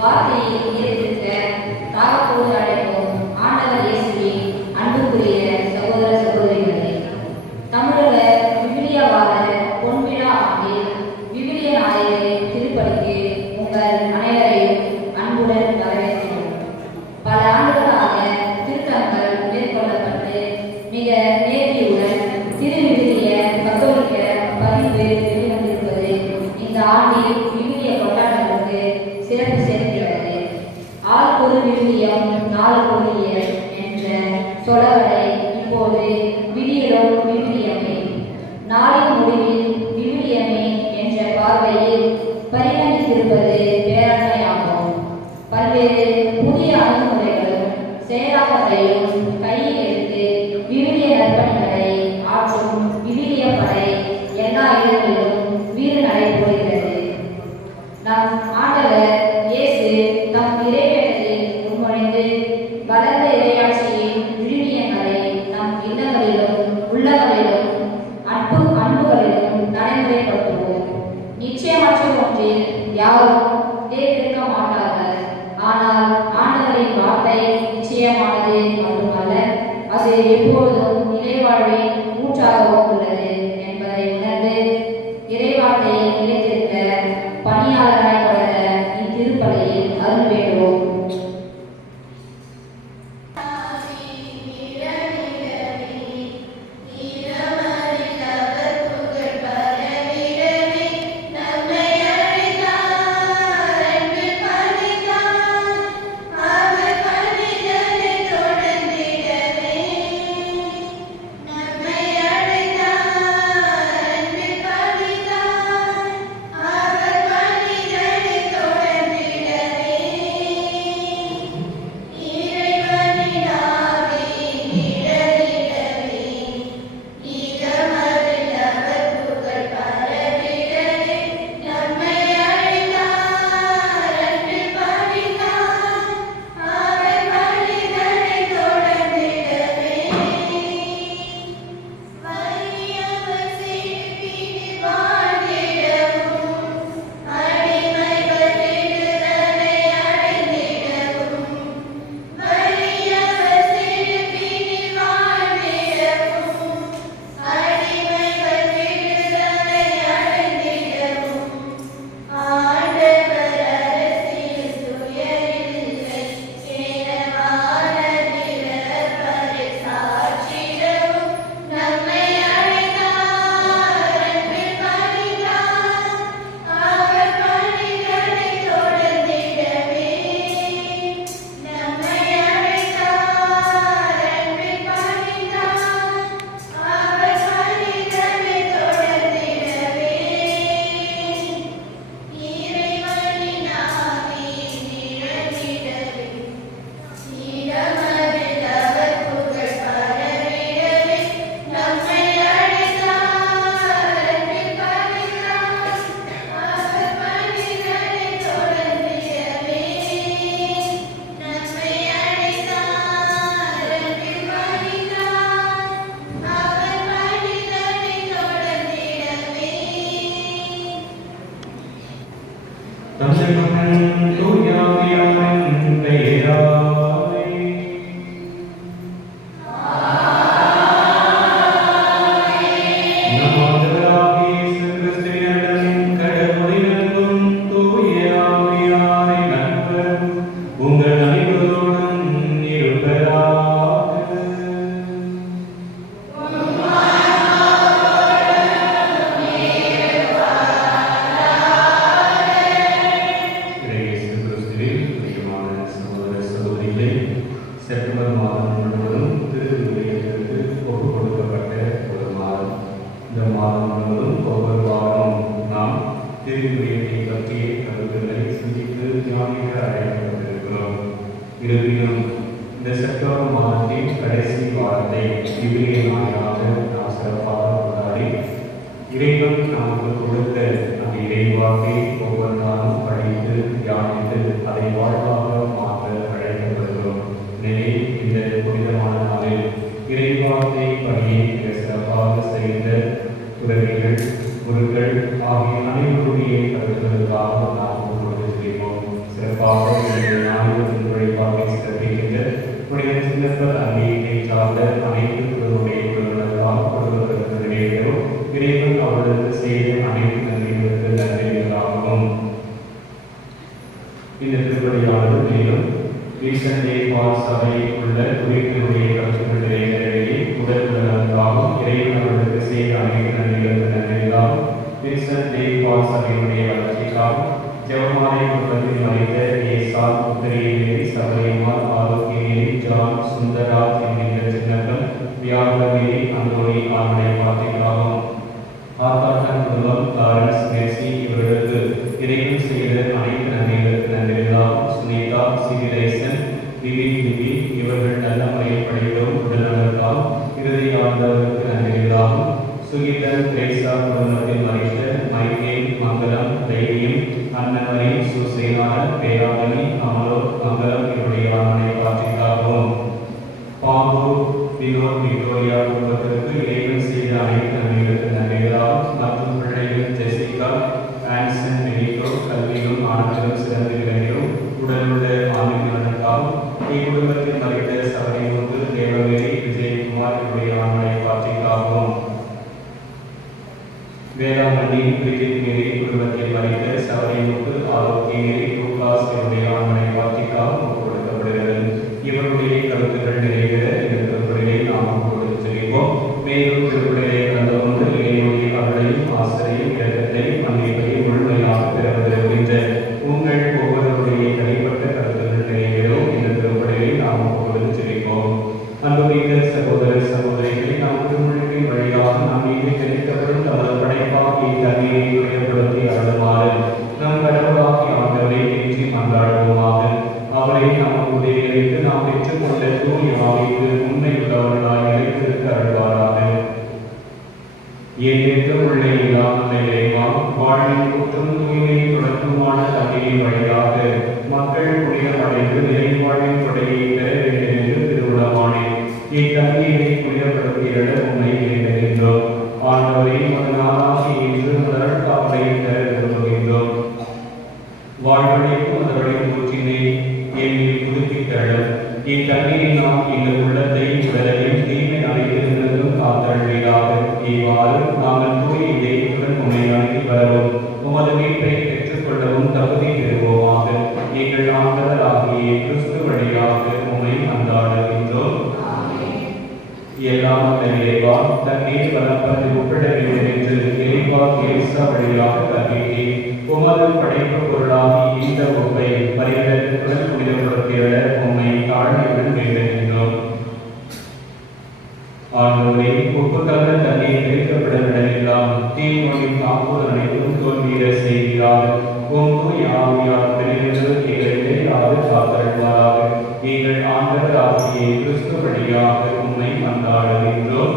வார்த்தையை நிலைத்திருக்க தாகத்தோடு அழைப்போம். ஆண்டவர் இயேசுவின் அன்புக்குரிய சகோதர சகோதரிகளே, தமிழக விவிலியவார பொன்விழா ஆண்டில் விவிலிய நாயகரை திருப்பலிக்கு உங்கள் அனைவரையும் அன்புடன் வரவேற்கிறோம். பல ஆண்டுகளாக திருத்தங்கள் மேற்கொள்ளப்பட்டு மிக நேர்த்தியுடன் திருவிவிலிய கத்தோலிக்க பதிவு வெளிவந்திருப்பது இந்த ஆண்டில் விவிலிய கொண்டாட்டங்களுக்கு சிறப்பு சேர்க்கிறது. ஆள்பொரு விவிலியம் நாள் பொருளியல் என்ற சொலவடை இப்போது விடியலும் விவிலியமே, நாளின் முடிவில் விவிலியமே என்ற பார்வையில் பரிணமித்திருப்பது பேராண்மையாகும். பல்வேறு புதிய அணுகுமுறைகளும் செயலாக்கத்தையும் கையில் எடுத்து விவிலிய நற்பணிகளை ஆற்றும் விவிலிய படை எல்லா இடங்களிலும் வீறு நடைபெறுகிறது. நம் ஆண்டவர் இயேசு தம் இறைவேளையில் முன்மொழிந்து வளர்ந்த இறையாட்சியின் விழுமியங்களை நம் இல்லங்களிலும் உள்ளங்களிலும் அன்புகளிலும் நடைமுறைப்படுத்துவோம். நிச்சயமற்ற ஒன்றில் யாரும் தேர்ந்தெடுக்க மாட்டார்கள். ஆனால் ஆண்டவரின் வார்த்தை நிச்சயமானது மட்டுமல்ல, அது எப்பொழுதும் இறைவாழ்வின் ஊற்றாகவும் உள்ளது என்பதை உணர்ந்து இறைவார்த்தையை நிலைத்திருக்க பணியாளராய் தொடர இத்திருப்பலியில் அருள் வேண்டுவோம். குருக்கள் ஆகிய அனைவருடைய கருத்துக்களுக்காக நாம் ஒருவருக்கு செய்வோம். சிறப்பாக சபையில் உள்ள குறிப்பினுடைய கருத்துக்களை நிறைவேறி உடல் நலனுக்காகவும் இறைவன் அவர்களுக்கு செய்த அனைத்து நன்மைகளுக்கு நன்மைகளாகவும் வின்சென்ட் டே பால் சபையினுடைய வளர்ச்சிக்காகவும் ஜெபமாலை குடும்பத்தில் மறைந்த ஏசால் உத்திரையிலேறி சபையம்மாள் ஆரோக்கியமேரி ஜான் சுந்தராஜ் என்கின்ற சின்னங்கள் வியாபாரமேரி அந்தோணி ஆண்களை பார்த்திக்காகவும் ஆர்காட்டன் குடும்பம் லாரன்ஸ் மெர்சி இவர்களுக்கு இறைவன் செய்த அனைத்து நன்மைகளுக்கு நன்றிகளாகவும் சுனிதா சிவிரைசன் விவி இவர்கள் நல்ல முறையில் படிக்கவும் உடல்நலத்தாலும் இறுதி ஆண்டவர்களுக்கு நன்றிகளாகவும் சுகிதன் திரேசா குடும்பத்தில் மறைந்த மைக்கேல் மங்களம் தைரியம் அன்னமணி சுசேனாரன் பேராமணி அமலோ மங்களம் இவருடைய ஆண்மனை பார்த்திக்காகவும் பாம்பு வினோத் விக்டோரியா குடும்பத்திற்கு இறைவன் செய்த அனைத்து நன்மைகளுக்கு நன்றிகளாகவும் மற்றும் பிள்ளைகள் ஜெசிகா ஆன்சன் பெனிட்டோ கல்வியிலும் ஆனந்திலும் சிறந்து விளங்கியும் உடலுள்ள ஆன்மீகங்களுக்காகவும் இக்குடும்பத்தில் மறைந்த சபரிமுத்து தேவவேரி விஜயகுமார் இவருடைய ஆண்மனை பார்த்திக்காகவும் வேளாங்கண்ணி பிரிஜித் மேரி குடும்பத்தில் மறைந்த சபரிமுத்து ஆரோக்கியமேரி லூகாஸ் இவருடைய ஆண்மனை பார்த்திக்காகவும் கொடுக்கப்படுகிறது. இவருடைய கருத்துக்கள் நிறைவேற இந்த திருப்பலியை நாம் கொடுத்திருப்போம். மேலும் திருப்பலியை கலந்து கொண்டு இறைவனுடைய அருளையும் ஆசிரியையும் இரக்கத்தையும் மன்னிப்பையும் முழுமையாக பெறுவதற்கின்ற உங்கள் ஒவ்வொருவருடைய தனிப்பட்ட கருத்துக்கள் நிறைவேறும் இந்த திருப்பலியை நாம் கொடுத்திருப்போம். அன்புமிக்க சகோதர சகோதரிகளை நாம் திருமொழிகளின் வழியாக நாம் மீது கிடைக்கப்படும் தமது படைப்பாகிய தன்மையை பயன்படுத்தி அருளுமாறு நம் கடவுளாகிய ஆண்டவரை ஏற்றி மன்றாடுவோமாக. அவரை நமக்கு உதவியளித்து நாம் பெற்றுக்கொண்ட தூய ஆவிக்கு உண்மை உள்ளவர்களாய் நிலைத்திருக்க அருள்வாராக. ஏதேற்றம் உள்ள இல்லாமல் இறைவா, வாழ்வின் குற்றம் தூய்மையை தொடர்ந்துமான தன்மையின் வழியாக மக்கள் புனிதமடைந்து நிறைவாழ்வின் கொடையை பெற வேண்டும் என்று திருவுளமானேன். இத்தன்மையை புனிதப்படுத்திட உண்மை வேண்டுகின்றோம். ஆண்டவரை ஒரு நாளாகி இன்று முதல் காப்பை பெற விரும்புகின்றோம். வாழ்வடைக்கும் அதனுடைய ஊற்றினை என்னில் புதுப்பித்தழும். இத்தன்மையை நாம் இந்த உள்ளத்தை உடலையும் தீமை அனைத்திருந்தும் காத்தழுவீராக. இவ்வாறு நாங்கள் தூய இதயத்துடன் உண்மை அணுகி வரவும் உமது மீட்பை பெற்றுக்கொள்ளவும் தகுதி பெறுவோமாக. எங்கள் ஆண்டவராகிய கிறிஸ்து வழியாக உண்மை மன்றாடுகின்றோம். எல்லாம் இறைவா, தண்ணீர் வளர்ப்பது ஒப்பிட வேண்டும் என்று இறைவா கேசா வழியாக கல்விக்கு உமது படைப்பு பொருளாகி இந்த ஒப்பை பரிவர்த்தனை புனிதப்படுத்திட உண்மை தாழ்மையுடன் வேண்டுகின்றோம். ஆண்டவரே, உப்பு கலந்த தண்ணீர் தெளிக்கப்பட விடலாம். தீமொழியின் காப்போர் அனைத்தும் தோல்வியிட செய்கிறார். தூய ஆவியார் தெரிந்து எங்களை யாரு காத்தருள்வாராக. எங்கள் ஆண்டவர் ஆகிய கிறிஸ்து வழியாக உண்மை மன்றாடுகின்றோம்.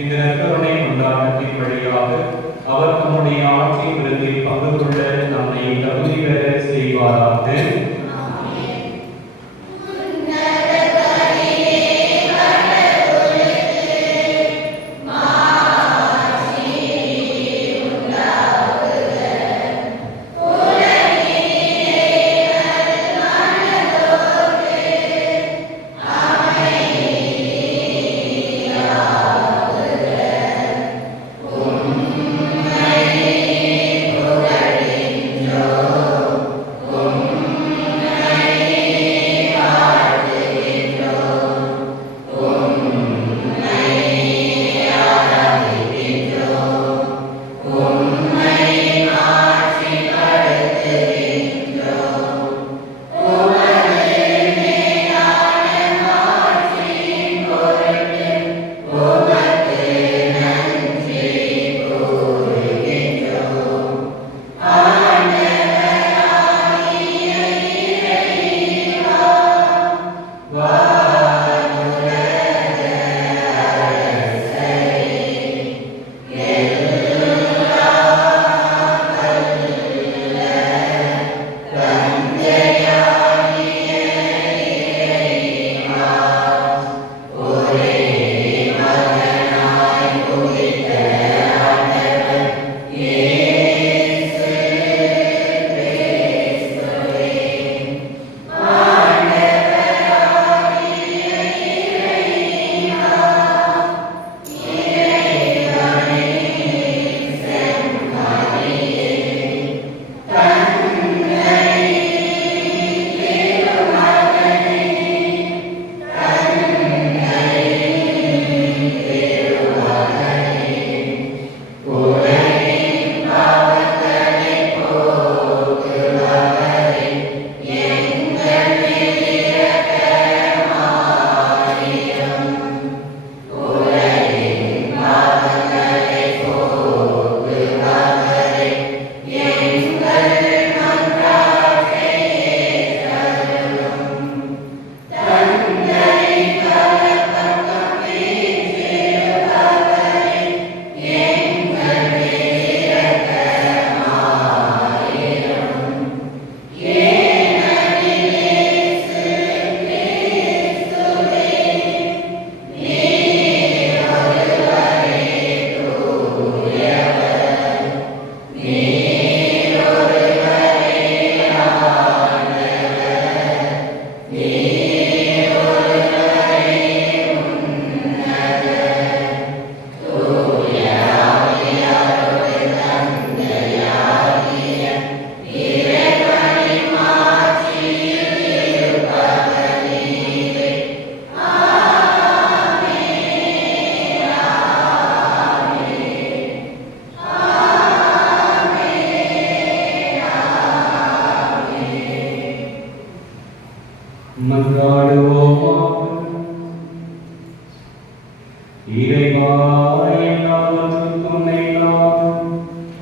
இந்த நற்கருணை கொண்டாட்டத்தின் வழியாக அவர் தம்முடைய ஆட்சி விருந்தில் பங்கு கொள்ள நம்மை தகுதி பெற செய்வாராக.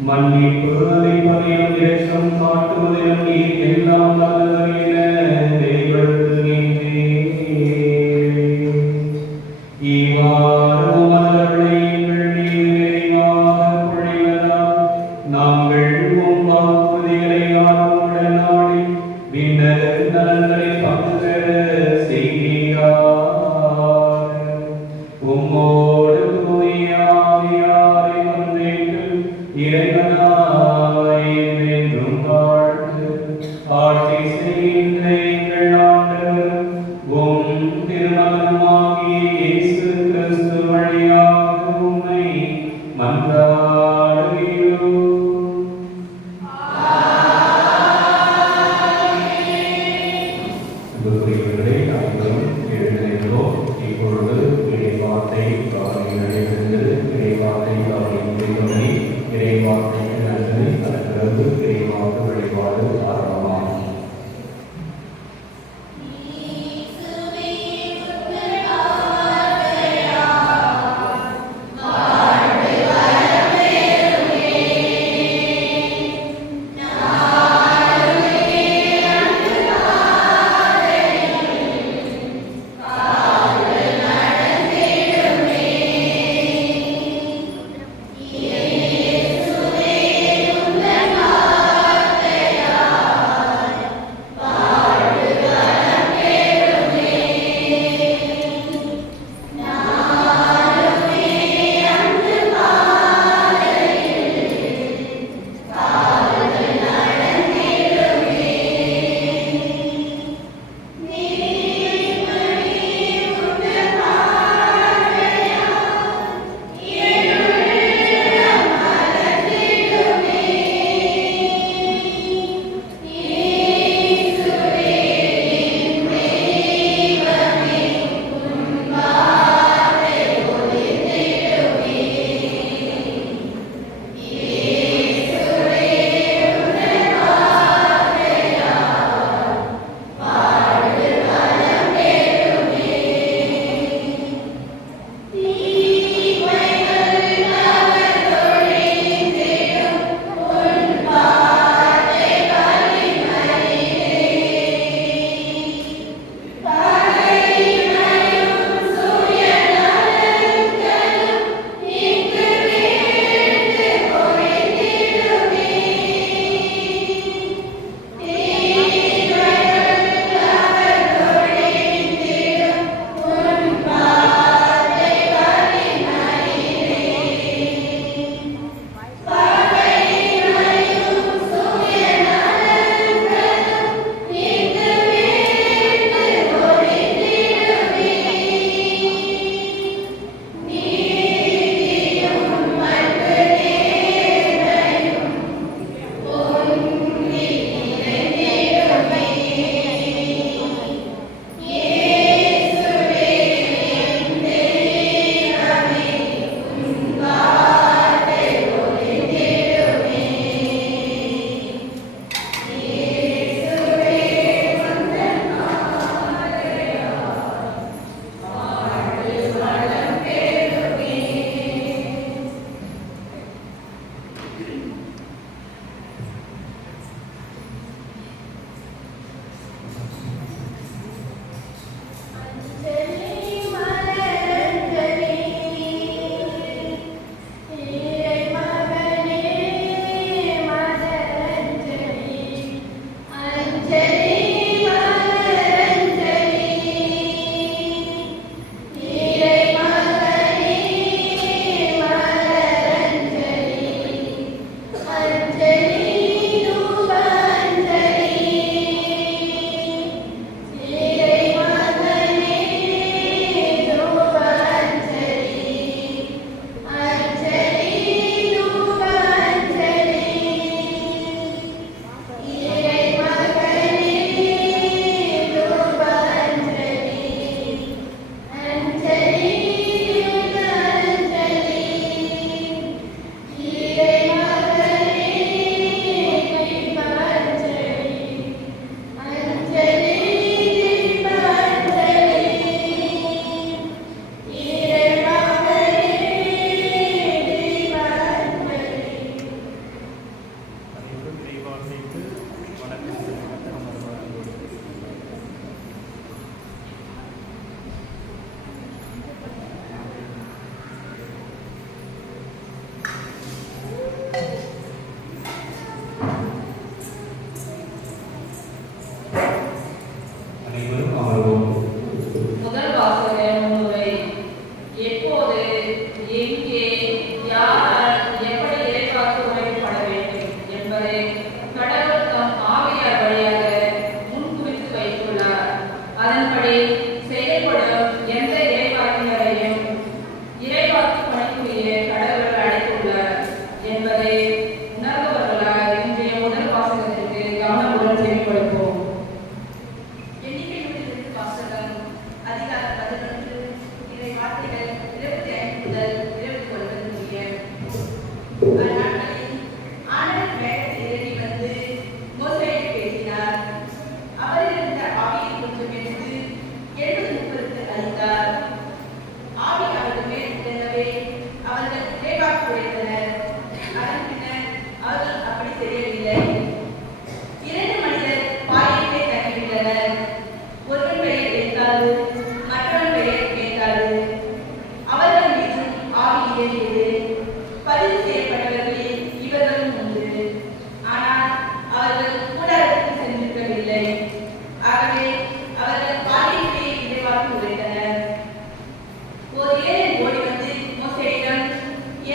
மன்னிப்பு அளிப்பதிலும் இரக்கம் காட்டுவதிலும் நீர் எல்லாம் வல்லவர் என வெளிப்படுத்துகின்றீர். இவ்வாறு உமது அருளை எங்கள் மீது நிறைவாகப் பொழிவதால் நாங்கள் உம் வாக்குறுதிகளை ஆர்வமுடன் நாடி விண்ணக நலன்களில் பங்கு பெற செய்வீராக. உம்மோடு தூய ஆவியாரை வந்தேற்று இறைவனாய் என்றென்றும் வாழ்ந்து ஆட்சி செய்கின்ற எங்கள் ஆண்டவர் உம் திருமகனுமாகிய இயேசு கிறிஸ்து வழியாக உம்மை மன்றாடுகிறோம். அன்புக்குரியவர்களே, நாங்களும் எழுந்திருக்கிறோம். இப்பொழுது இறைவார்த்தை காலை நடைபெறுகிறது. இறைவார்த்தை காலை முடிந்தவரை இறைவார்த்தை நன்றி அதன் பிறகு இறைவார்த்தை வழிபாடு ஆரம்பமாகும். Amen. அவர்கள் அப்படி செய்யவில்லை. 2 மனிதர் பாறையிலே தங்கிவிட்டனர். ஒருவன் பெயர் பேத்தாளு, மற்றவன் பெயர் பேத்தாளு. அவர்கள் மீது ஆவி ஏறியது. பதிவு செய்யப்பட்டவர்களில் இவர்களும் உண்டு. ஆனால் அவர்கள் கூடாரத்துக்கு சென்றிருக்கவில்லை. ஆகவே அவர்கள் பாறையிலே இறைவாக்கு உரைத்தனர். ஓர் ஏழை ஓடி வந்து மோசேயிடம்,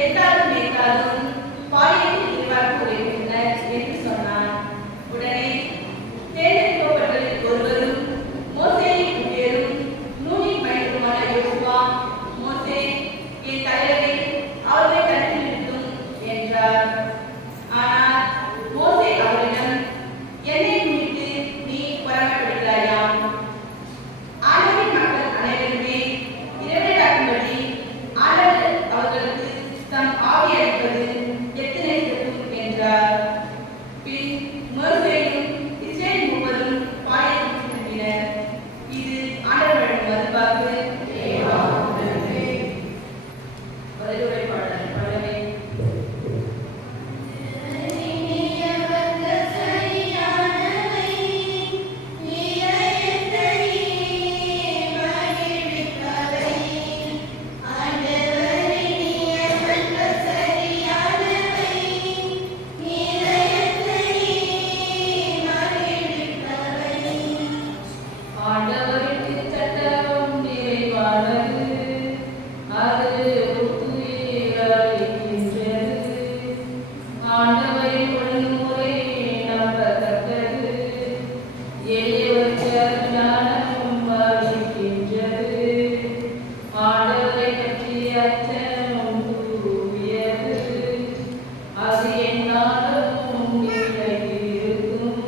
எத்தாலும் நேத்தாலும் பாறையில் இறைவாக்கு உரைக்கின்றனர் என்று சொன்னான். உடனே தேர்ந்தெடுக்கப்பட்டவர்களில் ஒருவரும் மோசேயின் ஊழியரும் நூனின் மைந்தருமான யோசுவா, மோசே, என் தலைவரே, அவர்களை தடுத்து நிறுத்தும் என்றார். ஆனால் மோசே அவரிடம், என்னை குறித்து நீ பொறாமைப்படுகிறாயாம்? ஆண்டவரின் மக்கள் அனைவருமே இறைவனாகும்படி ஆண்டவர் அவர்களுக்கு தம் ஆவி அளிப்பது எத்தனை சிறப்பு என்றார். பின் மோசேயும் இஸ்ரவேல் மூவரும் பாளையத்துக்கு திரும்பினர். இது ஆண்டவர் வழங்கும் அருள்வாக்கு. பதிலுரை பாடல் பாடவே. ஆண்டவருக்கு சட்டம் நிறைவானது, அது புத்துயிரளிக்கின்றது. ஆண்டவரின் ஒழுங்குமுறை நம்பத்தக்கது, எளியவருக்கு ஞானம் அளிக்கின்றது. ஆண்டவரை பற்றிய அச்சம் தூயது, அது எந்நாளும் நிலைத்திருக்கும்.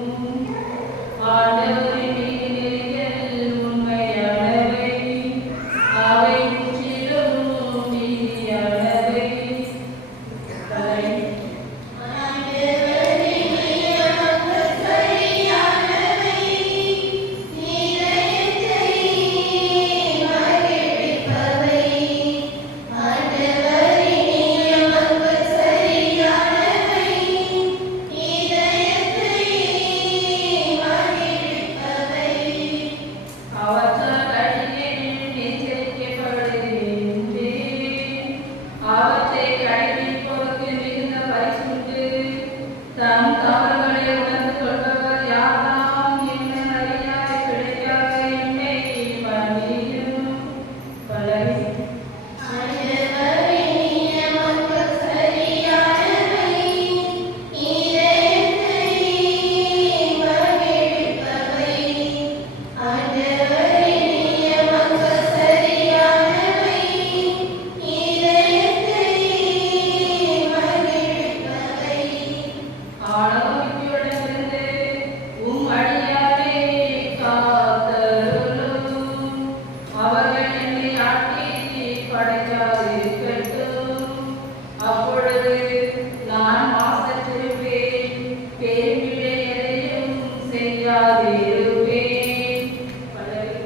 ஆண்டவரின் நீதிநெறிகள் உண்மையானவை, அவை முற்றிலும் நீதியானவை. அவற்றால் அடியேன் எச்சரிக்கப்படுகின்றேன். அவற்றை கடைபிடிப்போருக்கு மிகுந்த பரிசுண்டு. தம் தவறுகளை உணர்ந்து கொள்பவர் யாராம்? என்ன அறியாய் பிழையாக என்னை மன்னியும். பல்லவி. ஆணவமிக்கோடமிருந்து உம் அடியாரை காத்தருளும். அவர்கள் என்னை ஆட்டி படைக்காதிருக்கட்டும். அப்பொழுது நான் மாசற்றிருப்பேன், பேய்பிழை எதையும் செய்யாதிருப்பேன். பல்லவி.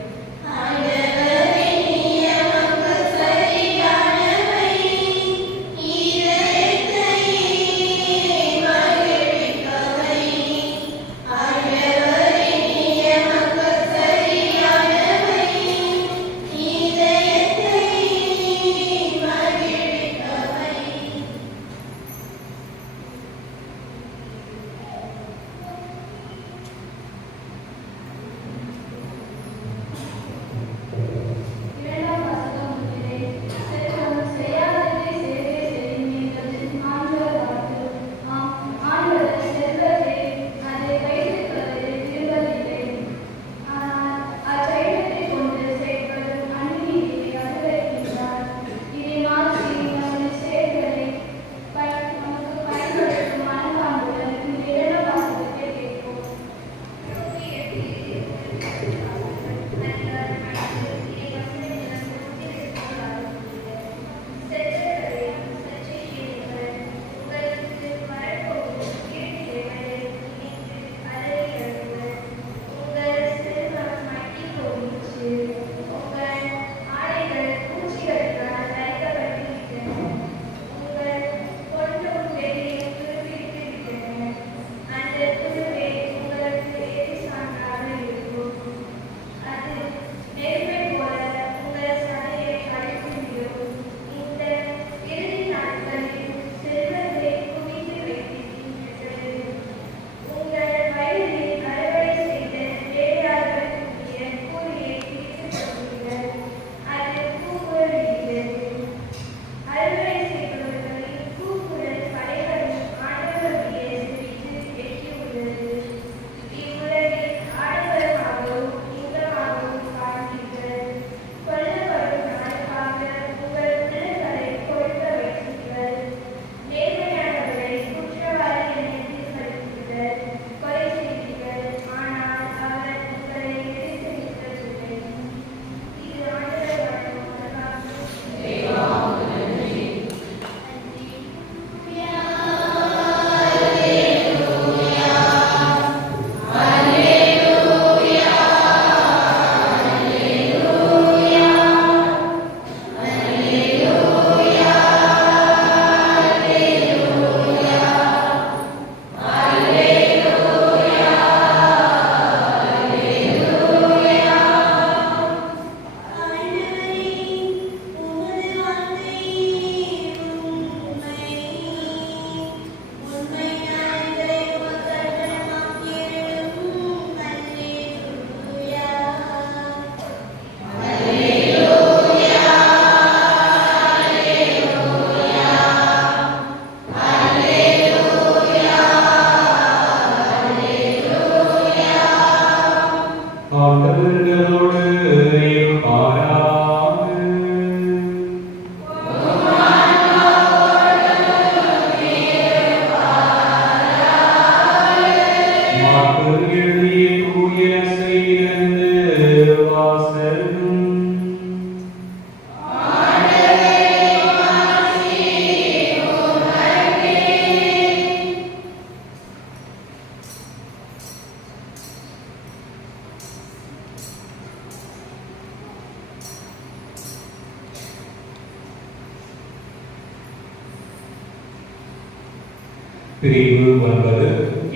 பிரிவு 9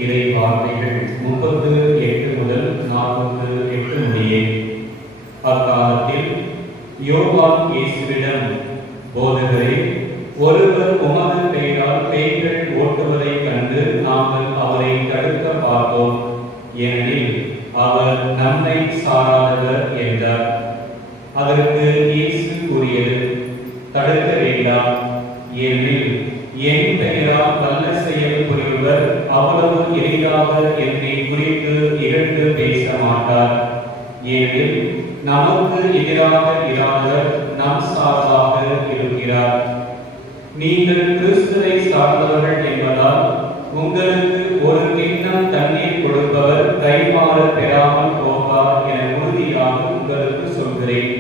இறை வார்த்தைகள் 38 முதல் 48 முடியே. அக்காலத்தில் யோவான் இயேசுவிடம், போதகரே, ஒருவர் உமது பெயரால் பேய்கள் ஓட்டுவதைக் கண்டு நாங்கள் அவரை தடுக்க பார்த்தோம், ஏனெனில் அவர் நம்மை சாராதவர் என்றார். அதற்கு இயேசு கூறியது, தடுக்க வேண்டாம், ஏனெனில் என் பெயரால் வல்ல செயல் புரிவர் அவ்வளவு எளிதாக என்னை குறித்து இகழ்ந்து பேச மாட்டார். ஏனெனில் நமக்கு எதிராக இராதவர் நம் சார்பாக இருக்கிறார். நீங்கள் கிறிஸ்துவை சார்ந்தவர்கள் என்பதால் உங்களுக்கு ஒரு கிண்ணம் தண்ணீர் கொடுப்பவர் கைமாறு பெறாமல் போவார் என உறுதியாக உங்களுக்கு சொல்கிறேன்.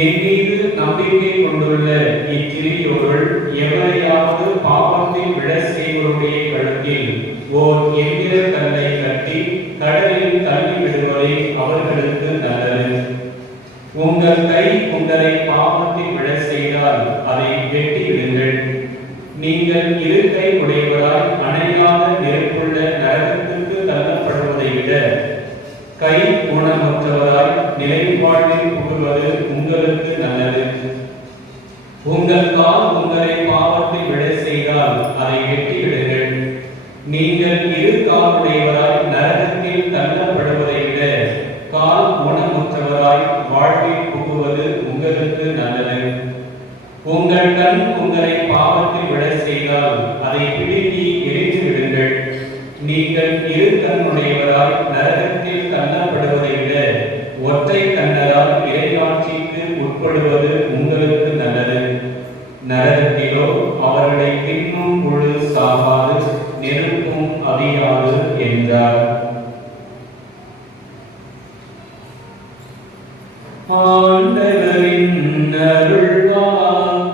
என் மீது நம்பிக்கை கொண்டுள்ள இச்சிறியோர்கள் எவரையாவது பாவத்தில் விழ செய்வருடைய கழுத்தில் ஓர் எந்திர கல்லை கட்டி கடலில் தள்ளி விடுவதை அவர்களுக்கு நல்லது. உங்கள் கை உங்களை பாவத்தில் விழ செய்தால் அதை வெட்டி விடுங்கள். நீங்கள் இரு கை உடையவராய் அணையாத நெருப்புள்ள நரகத்துக்கு தள்ளப்படுவதை விட கை ஊனமுற்றவராய் நிலைவாழ்வில் புகுவது உங்களுக்கு நல்லது. உங்கள் கால் உங்களை பாவத்தில் விழ செய்தால் அதை வெட்டி விடுங்கள். நீங்கள் இரு காலுடையவராய் நரகத்தில் தள்ளப்படுவதை விட கால் ஊனமுற்றவராய் வாழ்வில் புகுவது உங்களுக்கு நல்லது. உங்கள் கண் உங்களை பாவத்தில் விழ செய்தால் அதை பிடுங்கி எரிந்து விடுங்கள். நீங்கள் இரு கண்ணுடையவராய் நரகத்தில் தள்ளப்படுவதை விட ஒற்றை கண்ணரால் இறையாட்சிக்கு உட்படுவது உங்களுக்கு நல்லது. நரகத்திலோ அவர்களை பின்னும் புழு சாகாது, நெருப்பும் அவியாது என்றார். ஆண்டவரின் அருள்வாக்கு.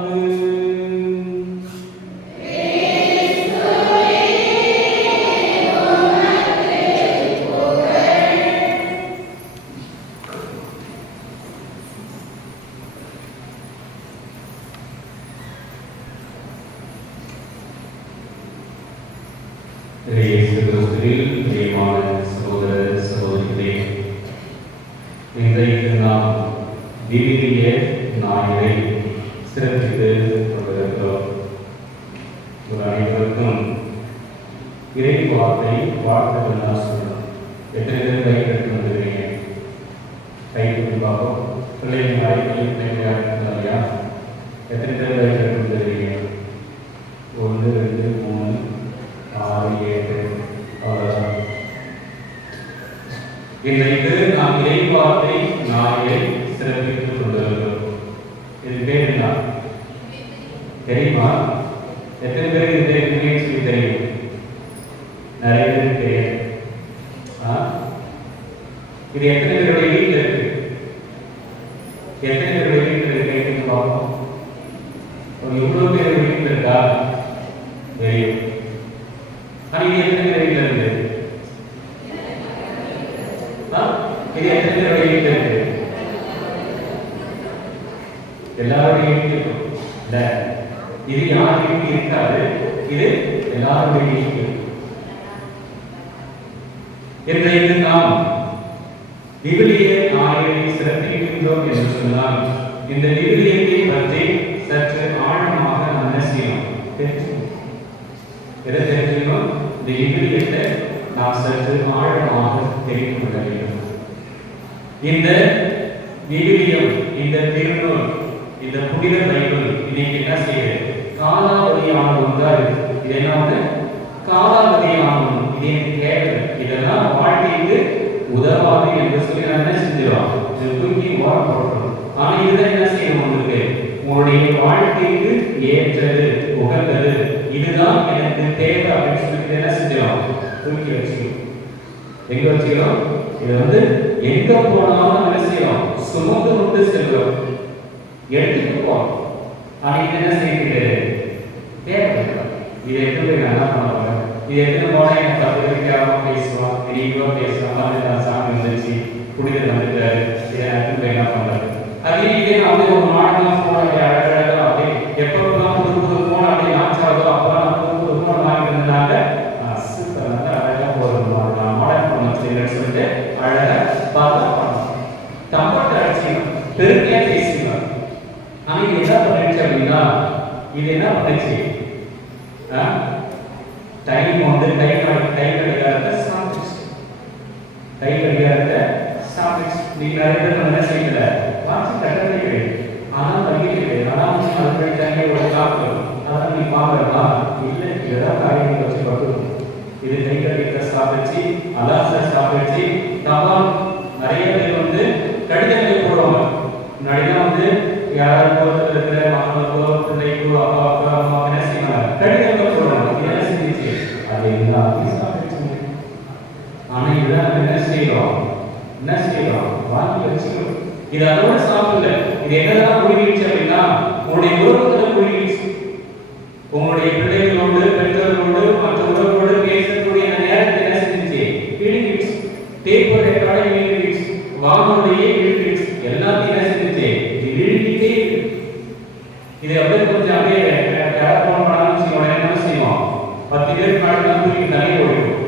இயேசு கிறிஸ்துவில் பிரியமான சகோதர சகோதரிகளே, இன்றைக்கு நாம் விவிலிய ஞாயிறை சிறப்பித்து கொண்டிருக்கிறோம். ஒரு அனைவருக்கும் இறை வார்த்தை வாழ்த்துக்கள் தான் சொல்லணும். எத்தனை பேர் கை கட்டி வந்துருக்கீங்க? கை கட்டி பார்ப்போம். பிள்ளைங்க இல்லையா? எத்தனை பேர் கை கட்டி வந்துருக்கீங்க? 1 2 3 6 7 அவ்வளோதான். இன்றைக்கு நாம் இறை வார்த்தை ஞாயிறை சிறப்பித்துக் கொண்டிருக்கிறோம். இது பேர் என்ன தெரியுமா? எத்தனை பேருக்கு இது நிகழ்ச்சி தெரியும்? நிறைய பேருக்கு தெரியும். இது எத்தனை பேருடைய வீட்டில் இருக்கு? எத்தனை பேருடைய வீட்டில் இருக்கு பார்ப்போம். எவ்வளவு பேர் வீட்டில் இருக்கா தெரியும். ஆனால் இது எத்தனை பேர் வீட்டில் இருக்கு? இது எத்தனை பேருடைய வீட்டில் இருக்கு? எல்லாருடைய வீட்டில் இருக்கும். இது யார் வீட்டில் இருக்காது, இது எல்லாருடைய வீட்டில். இன்றைக்கு நாம் விவிலிய ஞாயிறை சிறப்பிக்கின்றோம் என்று சொன்னால், இந்த விவிலியத்தை பற்றி சற்று ஆழமாக நாம் என்ன செய்யணும்? தெரிஞ்சுக்கணும். இந்த விவிலியத்தை நாம் சற்று ஆழமாக தெரிந்து கொள்ள வேண்டும். இந்த விவிலியம், இந்த திருநூல், இந்த புனித பைபிள் இன்னைக்கு என்ன செய்யுது? காலாவதியான ஒன்றா இருக்கு. இது என்ன வந்து காலாவதியான ஒன்று. இது எனக்கு தேவை, இதெல்லாம் வாழ்க்கைக்கு உதவாது என்று சொல்லி நான் என்ன செஞ்சிடும்? இது தூக்கி ஓரம் போடுறோம். ஆனால் இதுதான் என்ன செய்யணும்? உங்களுக்கு உங்களுடைய வாழ்க்கைக்கு ஏற்றது, உகந்தது, இதுதான் எனக்கு தேவை அப்படின்னு சொல்லிட்டு என்ன செஞ்சிடும்? தூக்கி வச்சுக்கணும். எங்க வச்சுக்கிறோம்? இது வந்து எங்க போனாலும் என்ன செய்யணும்? சுமந்து கொண்டு செல்வோம், எடுத்துட்டு போவோம். ஆனா இது என்ன செய்யுது? தேவை. இது எப்படி நல்லா பண்ணுவாங்க? இது எத்தனை போனா எனக்கு 10 பேருக்காக பேசுவான், தெளிவா பேசுவான். அது நான் சாமி வந்துருச்சு, புனிதர் வந்துட்டாரு, இதை எனக்கு என்ன பண்றது? அதே இதே நான் வந்து ஒரு மாடலாம் போன அழகழகா அப்படியே எப்பெல்லாம் புது புது போன அப்படியே லான்ச் ஆகுதோ அப்பெல்லாம் புது புது போன வாங்கிட்டு இருந்தா டைம் வந்து கை கடிகாரத்தை ஸ்டாப்பிச்சு. கை கடிகாரத்தை ஸ்டாப்பிச்சு. நீ நிறைய பேர் என்ன செய்யல வாட்சி கட்டணே கிடையாது. ஆனால் வங்கிட்டு ஆனால் அது தனியாக ஒரு காப்பு அதான் நீ பார்க்கறா இல்லை இதெல்லாம் காரியத்தை வச்சு பார்க்கணும். இது கை கடிகாரத்தை ஸ்டாப்பிச்சு அலாச ஸ்டாப்பிச்சு. தபால் நிறைய பேர் வந்து கடிதங்கள் போடுவாங்க. முன்னாடிலாம் வந்து யாராவது போகிறதுல இருக்கிற மக்களுக்கோ பிள்ளைக்கோ அப்பாவுக்கோ அம்மா என்ன செய்வாங்க கடிதங்கள் போடுவாங்க. என்ன செஞ்சிச்சு அது எல்லாத்தையும் ஸ்டாப்பிச்சுங்க. ஆனால் இதெல்லாம் என்ன செய்யறோம் வாங்கி வச்சுக்கணும். இது அதோட சாப்பிடல. இது என்னதான் குடிக்கிச்சு அப்படின்னா உங்களுடைய உறவுகளை குடிக்கிச்சு. உங்களுடைய பிள்ளைகளோடு பெற்றோர்களோடு மற்ற உறவுகளோடு பேசக்கூடிய அந்த நேரத்தை என்ன செஞ்சிச்சு இழுக்கிச்சு. பேப்பர் ரெக்கார்டை இழுக்கிச்சு. வானொலியை இழுக்கிச்சு. எல்லாத்தையும் என்ன செஞ்சிச்சு இது இழுக்கிட்டே இருக்கு. இது அப்படியே கொஞ்சம் அப்படியே யாராவது போன் பண்ணாலும் உடனே என்ன செய்வோம் 10 பேருக்கு நாளைக்கு தூக்கி தலையை ஓடிடும்.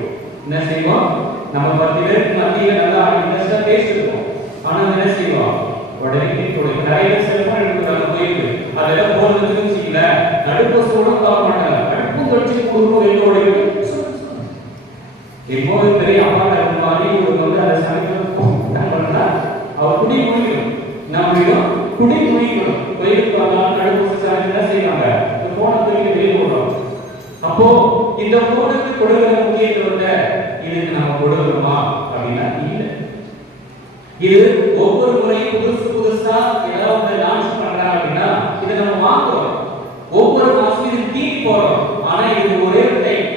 என்ன செய்வோம் நம்ம 10 பேருக்கு மத்தியில் நல்லா இன்ட்ரெஸ்டா பேசிருக்கோம். ஆனா என்ன செய்வோம் உடனே நிறைய செல்போன் எடுத்துக்கிறாங்க போயிட்டு அதெல்லாம் போனதுன்னு வச்சுக்கல நடுப்பசோட பார்க்க மாட்டாங்க. நடுப்பும் கட்சி குடும்பம் வெளியோட எப்போது பெரிய அம்மாட்ட மாதிரி ஒரு வந்து அதை சமைக்க அவர் குடி குடிக்கணும். நம்மளும் குடி குடிக்கணும். கோயிலுக்கு வந்தாலும் நடுப்பசு என்ன செய்வாங்க இந்த போனை தூக்கி வெளியே போடுறோம். அப்போ இந்த போனுக்கு கொடுக்கிற முக்கியத்துவத்தை இதுக்கு நம்ம கொடுக்கிறோமா அப்படின்னா இல்லை. இது ஒவ்வொரு முறையும் புதுசா ஏதாவது லான்ச் பண்றாங்க அப்படின்னா இதை நம்ம வாங்குறோம். ஒவ்வொரு மாசம் இது தீனி போறோம். ஆனா இது ஒரே டைம்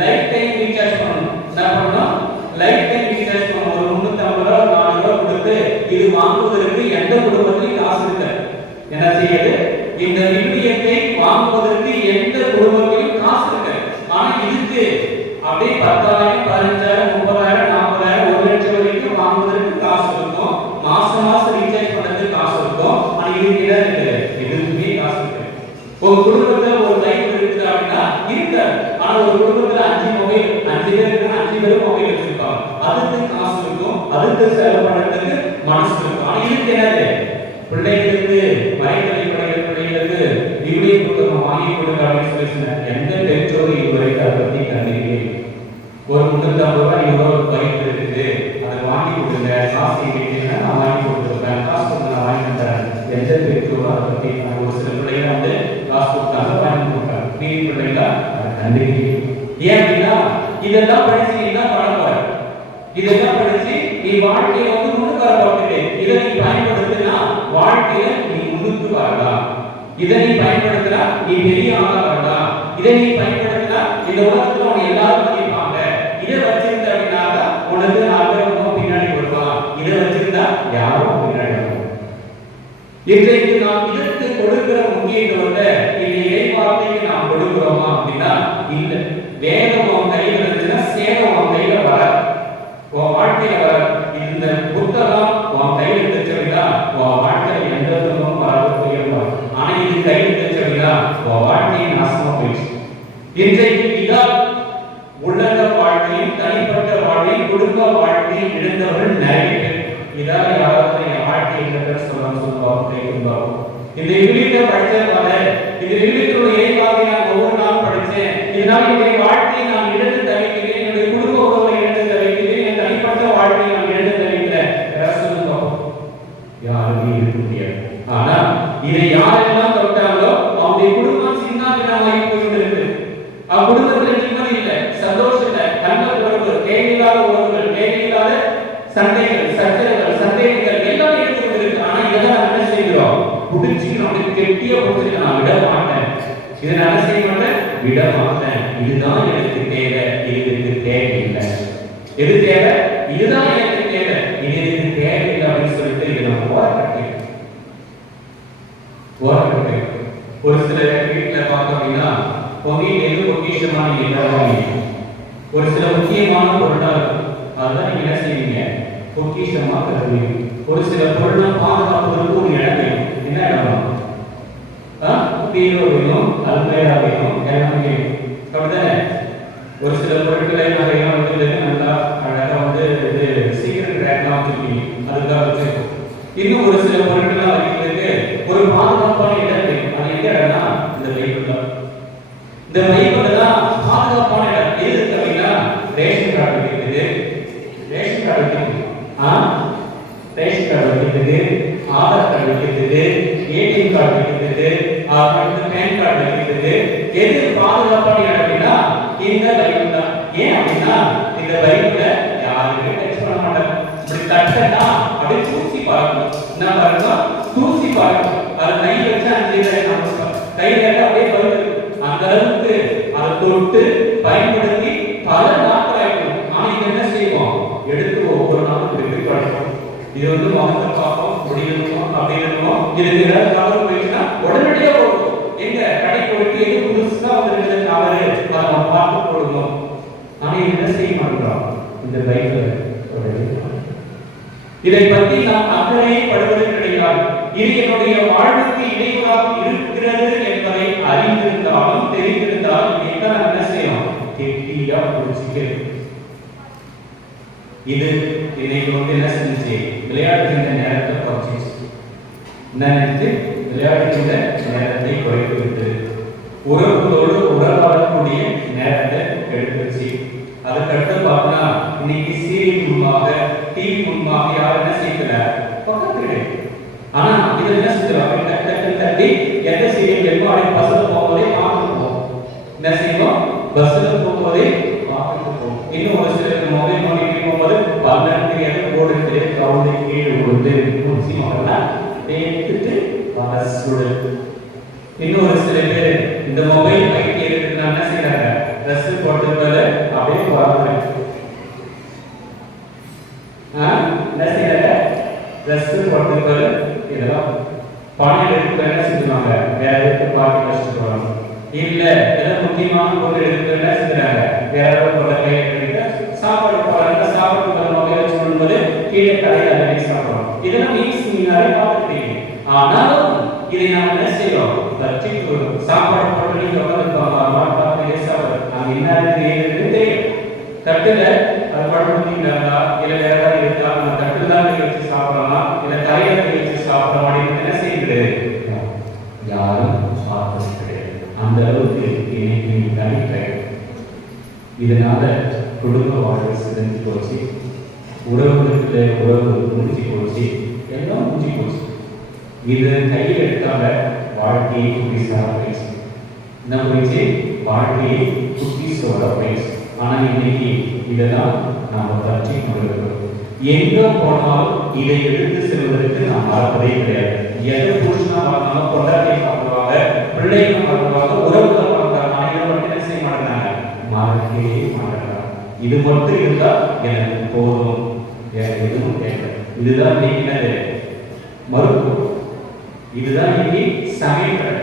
லைஃப் டைம் ரீசார்ஜ் பண்ணணும். என்ன பண்ணணும் லைஃப் டைம் ரீசார்ஜ் பண்ணணும். ஒரு 350 ரூபா 400 ரூபா கொடுத்து இது வாங்குவதற்கு எந்த குடும்பத்திலும் காசு இல்லை. என்ன செய்யுது இந்த விவிலியத்தை வாங்குவதற்கு எந்த குடும்பத்திலும் காசு இல்லை. ஆனா இதுக்கு அப்படியே 10,000 15,000 30,000 40,000 1 லட்சம் வரைக்கும் வாங்குவதற்கு காசு இருக்கும். மாசம் ரீசார்ஜ் பண்றதுக்கு காசு இருக்கும். ஆனா இதுக்கு என்ன இருக்கு எதுக்குமே காசு இருக்கு. ஒரு குடும்பத்துல ஒரு லைஃப் இருக்குது அப்படின்னா இருக்காது. ஆனா ஒரு குடும்பத்துல 5 மொபைல் 5 பேர் இருக்குன்னா 5 பேரும் மொபைல் வச்சிருப்பாங்க. அதுக்கு காசு இருக்கும். அதுக்கு செலவு பண்றதுக்கு மனசு இருக்கும். ஆனா இதுக்கு என்னது பிள்ளைகளுக்கு மறைக்கலை பிள்ளைகளுக்கு இவ்வளவு புத்தகம் வாங்கி கொடுக்க அப்படின்னு சொல்லி எந்த பெற்றோரும் இதுவரைக்கும் அதை பத்தி கண்டிப்பே ஒரு 350 ரூபாய் இவ்வளவு பைக் இருக்குது அதை வாங்கி கொடுங்க காசு கேட்டீங்கன்னா நான் வாங்கி கொடுத்துருக்கேன் காசு கொடுத்து நான் வாங்கி தரேன். எந்த பெற்றோரும் அதை பத்தி ஒரு சில பிள்ளைங்க வந்து காசு கொடுத்தாங்க வாங்கி கொடுத்தாங்க. மீதி பிள்ளைங்க கண்டிப்பே ஏன் அப்படின்னா இதெல்லாம் படிச்சு நீ தான் பணம் போற. இதெல்லாம் படிச்சு நீ வாழ்க்கையில வந்து முன்னுக்கு வர பார்த்துட்டு இதை நீ பயன்படுத்தினா வாழ்க்கையில நீ முன்னுக்கு வரலாம். இதை நீ பயன்படுத்தினா நீ பெரிய ஆளா வரலாம். இதை நீ பயன்படுத்தினா இந்த உலகத்துல உன்னை எல்லாரும் மதிப்பாங்க. இதை வச்சிருந்த அப்படின்னா உனக்கு 4 பேர் பின்னாடி வருவான். இதை வச்சிருந்தா யாரும் பின்னாடி வருவாங்க. இன்றைக்கு நாம் இதற்கு கொடுக்கிற முக்கியத்துவத்தை இந்த இறைவார்த்தைக்கு நாம் கொடுக்கிறோமா அப்படின்னா இல்லை. வேதம் உன் கையில் இருந்துச்சுன்னா சேதம் உன் கையில வர உன் வாழ்க்கையில வர. இந்த புத்தகம் உன் கையில் இருந்துச்சுன்னா உன் வாழ்க்கையில எந்த விதமும் வராது போயிருவாங்க. ஆனா இது கையில் இருந்துச்சுன்னா உன் வாழ்க்கையை நாசமா போயிடுச்சு. இன்றைக்கு இதான் உள்ளக வாழ்க்கையும் தனிப்பட்ட வாழ்க்கையும் குடும்ப வாழ்க்கையும் இழந்தவர்கள் நிறைய பேர். இதான் யாராவது என் வாழ்க்கையை சொல்லுவாங்க. இந்த விவிலியத்தை படிச்சதுனால இந்த விவிலியத்தோட இறைவார்த்தையை நான் ஒவ்வொரு நாளும் படிச்சேன். இதனால் என்னுடைய வாழ்க்கையை நான் இழந்து தவிக்கிறேன். என்னுடைய குடும்ப உறவை இழந்து தவிக்கிறேன். என் தனிப்பட்ட வாழ்க்கையை நான் இழந்து தவிக்கிறேன். யாருமே இருக்க முடியாது. ஆனா இதை யாரெல்லாம் தொட்டாங்களோ அவருடைய குடும்பம் சின்னாபின்னமாகி போயிட்டு குடும்பத்துல நிம்மதி இல்லை, சந்தோஷம் இல்லை, நல்ல உறவு, தேவையில்லாத உறவுகள், தேவையில்லாத சண்டைகள், சச்சரவுகள், சந்தேகங்கள் எல்லாம் எடுத்துட்டு இருக்கு. ஆனா இதெல்லாம் என்ன செய்கிறோம் புடிச்சு நமக்கு கெட்டியா போட்டு நான் விட மாட்டேன். இதை நான் என்ன செய்ய மாட்டேன் விட மாட்டேன். இதுதான் எனக்கு தேவை, இதுக்கு தேவையில்லை. எது தேவை இதுதான் எனக்கு தேவை, இது எனக்கு தேவையில்லை அப்படின்னு சொல்லிட்டு இதை நம்ம போராட்டம். ஒரு சில வீட்டுல பார்த்தோம் அப்படின்னா உங்ககிட்ட எது பொக்கிஷமா நீங்க ஒரு சில முக்கியமான பொருளா இருக்கும். அதுதான் நீங்க என்ன செய்வீங்க பொக்கிஷமா கருதுவீங்க. ஒரு சில பொருளை பாதுகாப்பதற்கு ஒரு இடம் வேணும். என்ன இடம் பீரோ வேணும், அல்மேரா வேணும், இடம் வேணும். அப்படித்தானே ஒரு சில பொருட்களை நிறைய வந்து நல்லா அழகா வந்து இது சீக்கிரம் ட்ராக்லாம் வச்சிருக்கீங்க, அதுக்காக வச்சிருக்கோம். இன்னும் ஒரு சில பொருட்கள்லாம் வைக்கிறதுக்கு ஒரு பாதுகாப்பான இடம் வேணும். அது எந்த இடம்னா இந்த பைபிள் தான். இந்த பைபிள் தான் பாதுகாப்பான இடம். ரேஷன் கார்டு வைக்கிறது, ரேஷன் கார்டு வைக்கிறது, ரேஷன் கார்டு வைக்கிறது, ஆதார் கார்டு வைக்கிறது, ஏடிஎம் கார்டு வைக்கிறது, அடுத்து பேன் கார்டு வைக்கிறது. எது பாதுகாப்பான இடம் அப்படின்னா இந்த பைபிள் தான். ஏன் அப்படின்னா இந்த பைபிளை யாருமே டச் பண்ண மாட்டாங்க. இப்படி தட்டனா அப்படியே தூசி பார்க்கணும். என்ன பார்க்கணும்? தூசி பார்க்கணும். அது கை வச்சா அந்த கையில அப்படியே வருது. அந்த அளவுக்கு அதை தொட்டு பயன்படுத்தி பல நாட்கள் ஆயிடும். ஆனா இது என்ன செய்வோம்? எடுத்து ஒவ்வொரு நாளும் திருப்பி படிப்போம். இது வந்து முகத்தை பார்ப்போம், முடியணும் அப்படி இருக்கணும். இதுக்கு ஏதாவது தவறு போயிடுச்சுன்னா உடனடியா போடுவோம். எங்க கடை கொடுத்து எது புதுசா வந்து தவறு அதை நம்ம பார்த்து போடுவோம். ஆனா என்ன செய்ய மாட்டோம்? இந்த பைபிள் இதை பற்றி நாம் அக்கறையே படுவது கிடையாது. இது என்னுடைய வாழ்வுக்கு இடையூறாக இருக்கிறது என்பதை அறிந்திருந்தாலும் தெரிந்திருந்தாலும் இதைத்தான் என்ன செய்யணும்? கெட்டியா புரிஞ்சுக்கிறது. இது இன்னைக்கு வந்து என்ன செஞ்சு விளையாடுகின்ற நேரத்தை குறைச்சிச்சு. நினைத்து விளையாடுகின்ற நேரத்தை குறைத்து விட்டு உறவுகளோடு உறவாடக்கூடிய நேரத்தை எடுத்துச்சு. அதுக்கடுத்து பார்த்தா இன்னைக்கு சீரியல் முன்பாக டிவி முன்பாக யாரும் என்ன செய்யல பக்கத்து. ஆனா இது என்ன செய்யலாம்? தட்டி எந்த சீரியல் எப்போ அப்படி பஸ்ல போகும்போதே பார்த்துட்டு போவோம். என்ன செய்வோம்? பஸ்ல போகும்போதே பார்த்துட்டு போவோம். இன்னும் ஒரு சிலருக்கு மொபைல் நோண்டிட்டு போகும்போது பல்லு போர்டு கிரவுண்டு கீழே கொடுத்து குடிசி மகள்லாம் எடுத்துட்டு பஸ்ஸுடன். இன்னொரு சில பேர் இந்த மொபைல் பைக் எடுத்துட்டு என்ன செய்யறாங்க? ட்ரெஸ் போட்டுருப்பது அப்படியே போறாங்க. என்ன செய்யறாங்க? ட்ரெஸ் போட்டுருப்பது இதெல்லாம் பணம் எடுத்து என்ன செஞ்சுவாங்க? வேற எடுத்து பாட்டி வச்சுட்டு போறாங்க. இல்ல ஏதோ முக்கியமான பொருள் எடுத்து என்ன செஞ்சுறாங்க? வேற பொருளை கையை எடுத்து சாப்பாடு போறாங்க. சாப்பாடு மொபைல் வச்சு கொள்ளும்போது கீழே கடையில் அதை சாப்பிடுறோம். இதெல்லாம் நீங்களே பார்த்துருக்கீங்க. ஆனாலும் இதை நாம் என்ன செய்யறோம்? சாப்பாடு போட்டு நீங்க தட்டுல அது பழமுடிங்களா இல்ல வேற ஏதாவது இருக்கா? நம்ம தட்டு தான் வச்சு சாப்பிடலாம், இல்ல தரையில வச்சு சாப்பிடலாம் அப்படின்னு என்ன செய்யுது? யாரும் சாப்பிட கிடையாது. அந்த அளவுக்கு இன்னைக்கு தனிப்பேன். இதனால குடும்ப வாழ்க்கை சிதைஞ்சு போச்சு, உறவுகளுக்கு உறவு முடிஞ்சு போச்சு, எல்லாம் முடிஞ்சு போச்சு. இது கையில் எடுத்தால வாழ்க்கையை குட்டிசார பேசு. என்ன போயிடுச்சு? வாழ்க்கையை குட்டிசோட பேசு. ஆனா இன்னைக்கு இதெல்லாம் நாம பற்றி கொண்டிருக்கிறோம். எங்க போனாலும் இதை எடுத்து செல்வதற்கு நாம் மறப்பதே கிடையாது. எதை புருஷனா பார்த்தாலும் கொண்டாட்டியை பார்க்குவாங்க, பிள்ளைகள் பார்க்குவாங்க, உறவுகளை பார்க்குறாங்க. இதை மட்டும் என்ன செய்ய மாட்டாங்க? மறக்கவே மாட்டாங்க. இது மட்டும் இருந்தா எனக்கு போதும், வேற எதுவும் தேவை. இதுதான் நீங்க மருத்துவம், இதுதான் இன்னைக்கு சமையல்,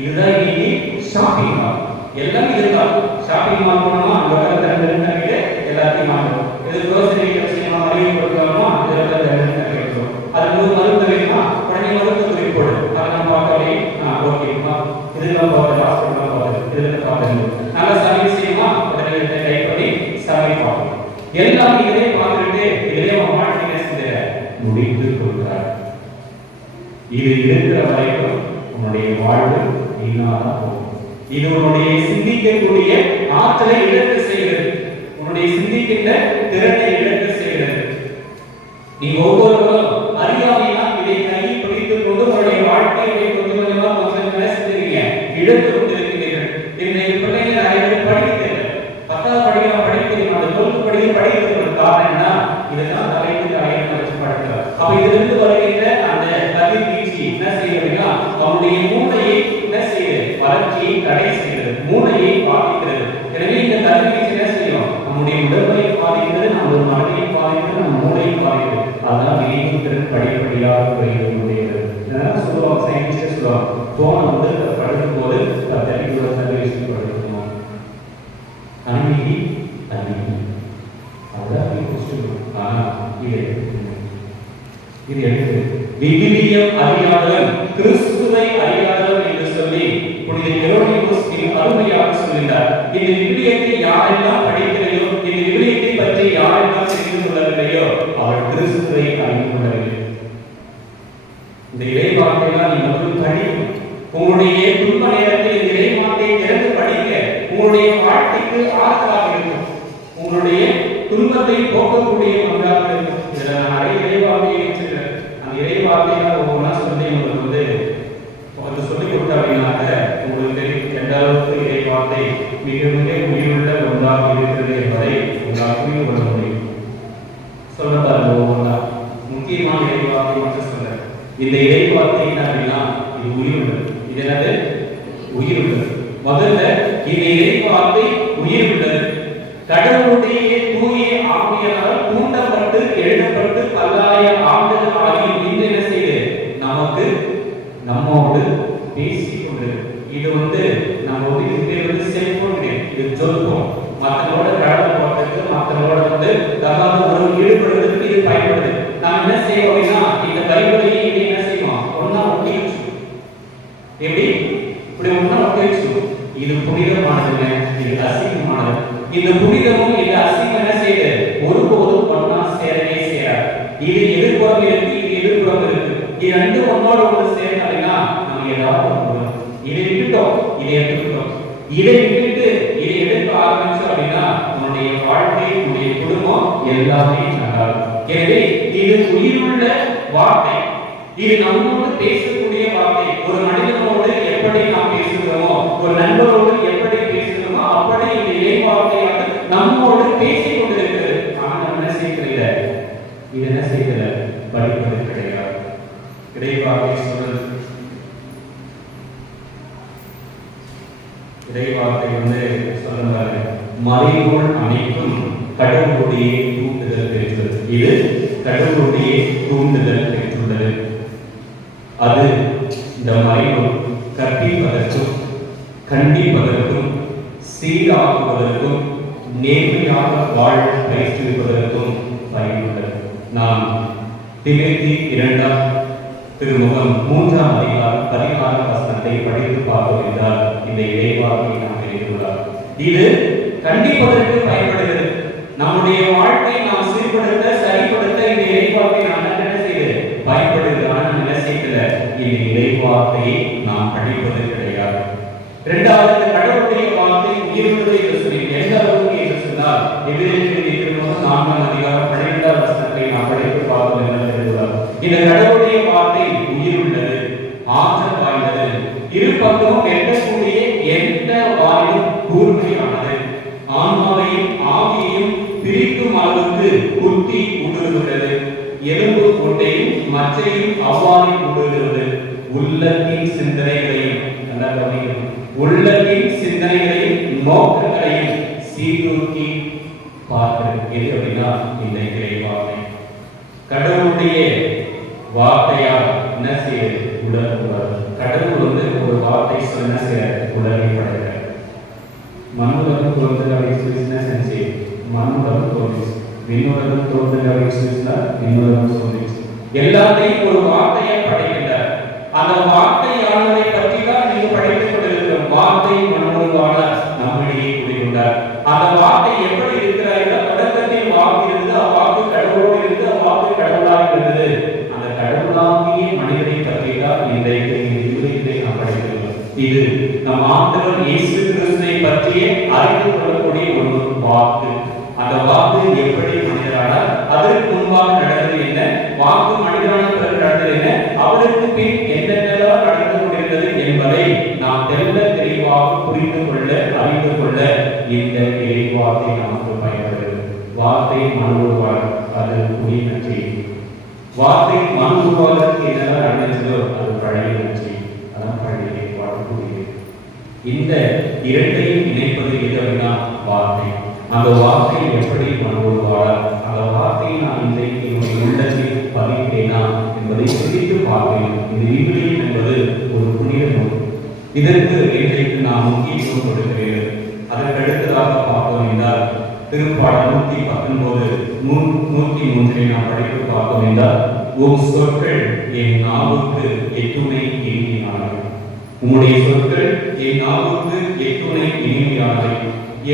இதுதான் இன்னைக்கு ஷாப்பிங் மால். எல்லாம் இதுதான். ஷாப்பிங் மால் போனோமா அங்க ரெண்டு எல்லாத்தையும் வாங்குறோம். இது க்ரோசரி விஷயமா மளிகை பொருட்களமா கிடைக்கும். அது மருந்து வேணுமா உடனே மருத்துவ போடு. அதை நம்ம பார்க்கவே ஓகேமா இதெல்லாம் போகிறது, ஹாஸ்பிட்டலாம் போகிறது, இதில் பார்க்கறது. நல்லா சமையல் செய்யுமா உடனே டைப் பண்ணி சமையல் பார்க்கணும். எல்லாம் இதே பார்த்துட்டு இதே வாழ்க்கை செஞ்ச முடித்து கொடுக்கிறார். இது இருக்கிற வரைக்கும் உன்னுடைய வாழ்வு வீணாக போகும். இது உன்னுடைய சிந்திக்கக்கூடிய ஆற்றலை இழக்க செய்கிறது, உன்னுடைய சிந்திக்கின்ற திறனை இழக்க செய்கிறது. நீ ஒவ்வொருவரும் அறியாமையா இதை கையில் பிடித்துக் கொண்டு உன்னுடைய வாழ்க்கையை கொஞ்சம் கொஞ்சமா செஞ்சுறீங்க, இழந்து கொண்டிருக்கிறீர்கள். இன்றைய பிள்ளைகள் நிறைய பேர் படிக்கிறது, 10வது படிக்கலாம் படிக்கிறீங்க, 12th படிக்கிறதுக்கு காரணம் என்ன? இதெல்லாம் தலைக்கு ஆயிரம் வச்சு படிக்கிறார். அப்ப இதிலிருந்து வருகின்ற அந்த கதிர்வீச்சு என்ன செய்யறதுன்னா அவனுடைய மூளையை என்ன செய்யுது? வளர்ச்சியை தடை செய்கிறது, மூளையை பாதிக்கிறது. எனவே இந்த கதிர்வீச்சு என்ன செய்யும்? நம்முடைய உடலை பாதிக்கிறது, நம்ம மனதை பாதிக்கிறது, நம்ம மூளையை பாதிக்கிறது. அதான் விளைவுத்திறன் படிப்படியாக குறைகிறது. இதெல்லாம் சொல்லுவாங்க, சயின்டிஸ்ட் சொல்லுவாங்க, போன வந்து படிக்கும் போது கதிர்வீச்சு படிக்கணும். அன்னைக்கு இது எடுத்து விவிலியம் அறியாதவன் கிறிஸ்துவை அறியாதவன் என்று சொல்லி புனித ஹெரோனிமஸ் அருமையாக சொல்கிறார். இந்த விவிலியத்தை யாரெல்லாம் படிக்கலையோ, இந்த விவிலியத்தை பற்றி யாரெல்லாம் தெரிந்து கொள்ளவில்லையோ அவர் கிறிஸ்துவை அறிந்து கொள்ளவில்லை. இந்த இறைவார்த்தையெல்லாம் நீங்க வந்து படிக்கணும். உங்களுடைய துன்ப நேரத்தில் இந்த இறைவார்த்தையை திறந்து படிக்க உங்களுடைய வாழ்க்கைக்கு ஆற்றலாக இருக்கும். உங்களுடைய துன்பத்தை போக்கக்கூடிய ஒன்றாக இருக்கும். இதுல நான் நிறைய இறைவார்த்தையை வச்சிருக்கேன். அந்த இறைவார்த்தைகளை ஒவ்வொன்றா சொல்லி உங்களுக்கு கொஞ்சம் சொல்லிக் கொடுத்த அப்படின்னாக்க உங்களுக்கு தெரியும் எந்த அளவுக்கு இறைவார்த்தை மிக மிக உயிருள்ள ஒன்றாக இருக்கிறது என்பதை உங்களால் புரிந்து கொள்ள முடியும். சொல்ல பாருங்க ஒவ்வொன்றா. முக்கியமான இறைவார்த்தை மட்டும் சொல்ல. இந்த இறைவார்த்தை என்ன அப்படின்னா இது உயிருள்ளது. இது என்னது? உயிருள்ளது. முதல்ல இந்த இறைவார்த்தை உயிருள்ளது. கடவுளுடைய தூய ஆவியால் தூண்டப்பட்டு எழுதப்பட்டு பல்லாயிரம் ஆண்டுகள் ஆகி இன்று என்ன செய்து நமக்கு நம்மோடு பேசிக் கொண்டது. இது நம்ம இது செல்போன் கிடையாது, இது சொல்போம். மற்றவங்களோட கடவுள் போட்டதுக்கு மற்றவங்களோட தகாத உறவு ஈடுபடுறதுக்கு இது பயன்படுது. நாம் என்ன செய்வோம் அப்படின்னா இந்த பைபிளையும் இது என்ன செய்வோம் ஒன்னா ஒட்டி வச்சுக்கணும். எப்படி இப்படி ஒன்னா ஒட்டி வச்சுக்கணும். இது புனிதமானதுங்க, இது அசிங்கமானது. இந்த புனிதமும் இந்த அசிங்கம் என்ன செய்யுது ஒருபோதும் ஒன்னா சேரவே சேராது. இது எதிர்ப்புறம் இருக்கு, இது எதிர்ப்புறம் இருக்கு. இது ரெண்டு ஒன்னோட ஒன்று சேர்ந்து அப்படின்னா நம்ம ஏதாவது இதை விட்டுட்டோம், இதை எடுத்துக்கிட்டோம். இதை விட்டுட்டு இதை எடுக்க ஆரம்பிச்சோம் அப்படின்னா உன்னுடைய வாழ்க்கை உன்னுடைய குடும்பம் எல்லாமே நல்லா இருக்கும். எனவே இது உயிருள்ள வார்த்தை. இது நம்மோடு பேசக்கூடிய வார்த்தை. ஒரு மனிதனோடு எப்படி நாம் பேசுகிறோமோ, ஒரு நண்பரோடு எப்படி பேசுகிறோமோ அப்படி இந்த இறைவார்த்தையாக நம்மோடு பேசிக் கொண்டிருக்கிறது. ஆனால் என்ன செய்யல, இது என்ன செய்யல, படிப்பது கிடையாது. இறைவார்த்தை சொல்றது, இறைவார்த்தை சொல்றாரு மறைபொருள் அனைத்தும் கடவுளுடைய தூண்டுதல் பெற்றது. இது கடவுளுடைய தூண்டுதல் பெற்றுள்ளது. அது இந்த மறைபொருள் கற்பிப்பதற்கும் கண்டிப்பதற்கும் சீராக்குவதற்கும் நேர்மையாக வாழ பயிற்றுவிப்பதற்கும் பயனுள்ளது. நாம் திமோத்தி 2 திருமுகம் 3ஆம் அதிகாரம் 16 வசனத்தை படித்து பார்த்தோம் என்றால் இந்த இறைவார்த்தை நாம் எழுதியுள்ளார். இது கண்டிப்பதற்கு பயன்படுகிறது. நம்முடைய வாழ்க்கை நாம் சீர்படுத்த சரிப்படுத்த இந்த இறைவார்த்தை நாம் என்ன செய்து பயன்படுகிறது. ஆனால் என்ன செய்யல, இந்த இறைவார்த்தையை நாம் படிப்பது கிடையாது. இரண்டாவது, கடவுளுடைய வார்த்தை உயிருள்ளது என்று சொல்லி எந்த அளவுக்கு என்று சொன்னால் எபிரேயர் திருமுகம் 4ஆம் அதிகாரம் 12ஆம் வசனத்தை நாம் படித்து பார்த்தோம் என்று எழுதியுள்ளார். இந்த கடவுளுடைய வார்த்தை உயிருள்ளது, ஆற்றல் வாய்ந்தது, இரு பக்கமும் எட்டக்கூடிய எந்த வாயும் கூர்மையானது, ஆன்மாவையும் ஆவியையும் பிரிக்கும் அளவுக்கு குத்தி ஊடுருவுகிறது, எலும்பு கோட்டையும் மச்சையும் அவ்வாறு ஊடுருவுகிறது, உள்ளத்தின் சிந்தனைகளையும் உள்ளத்தின் சிந்தனைகளையும் நோக்கங்களையும் சீர்தூக்கி பார்க்கிறது. எது அப்படின்னா இந்த இறைவார்த்தை. கடவுளுடைய வார்த்தையால் என்ன செய்யுது, உலகம். கடவுள் ஒரு வார்த்தை சொன்ன உலகை படைக்கிறார். மண்ணுலகம் தோன்றுதல் அப்படின்னு சொல்லி மண்ணுலகம் தோன்றிச்சு, விண்ணுலகம் தோன்றுதல் அப்படின்னு சொல்லி விண்ணுலகம் தோன்றிச்சு. எல்லாத்தையும் ஒரு வார்த்தையை படைக்கின்றார். அந்த வார்த்தையானதை பற்றி தான் நீங்க படித்துக் கொண்டிருக்கிறோம். வார்த்தை மனோருவான நம்மிடையே குடிகொண்டார். அந்த வார்த்தை எப்படி இருக்கிறார்கள், தொடக்கத்தில் வாக்கு இருந்து அவ்வாக்கு கடவுளோடு இருந்து அவ்வாக்கு கடவுளாக இருந்தது. அந்த கடவுளாகிய மனிதனை பற்றி தான் இன்றைக்கு நாம் படிக்கிறோம். இது நம் ஆண்டவர் இயேசு கிறிஸ்துவை பற்றிய அறிந்து கொள்ளக்கூடிய ஒரு வாக்கு. அந்த வாக்கு எப்படி மனிதரானார், அதற்கு முன்பாக நடந்தது என்ன, வாக்கு மனிதரான பிறகு நடந்தது என்ன, அவருக்கு பின் என்னென்னலாம் நடந்து கொண்டிருந்தது என்பதை நாம் தெளிவாக புரிந்து கொள்ள அறிந்து கொள்ள இந்த இறைவார்த்தை நமக்கு பயன்படுகிறது. வார்த்தை மனுவார், அது புதிய நற்செய்தி. வார்த்தை மனுவாருக்கு என்னெல்லாம் நடந்ததோ அது பழைய நற்செய்தி, அதான் பழைய இறைவார்த்தை. இந்த இரண்டையும் இணைப்பது எது அப்படின்னா வார்த்தை. அந்த வார்த்தை எப்படி மனுவார், அந்த வார்த்தையை நான் இன்றைக்கு உள்ளத்தில் பதிக்கிறேனா என்பதை சிந்தித்து பார்க்கிறேன். இந்த விவிலியம் என்பது ஒரு புனித நூல். இதற்கு இன்றைக்கு நாம் முக்கியத்துவம் கொடுக்கிறேன். அதற்கு அடுத்ததாக பார்த்தோம் என்றால் திருப்பாடல் 119 103 நாம் படித்து பார்த்தோம் என்றால் உம் சொற்கள் என் நாவுக்கு எத்துணை இனிமையானவை. உம்முடைய சொற்கள் என் நாவுக்கு எத்துணை இனிமையானவை,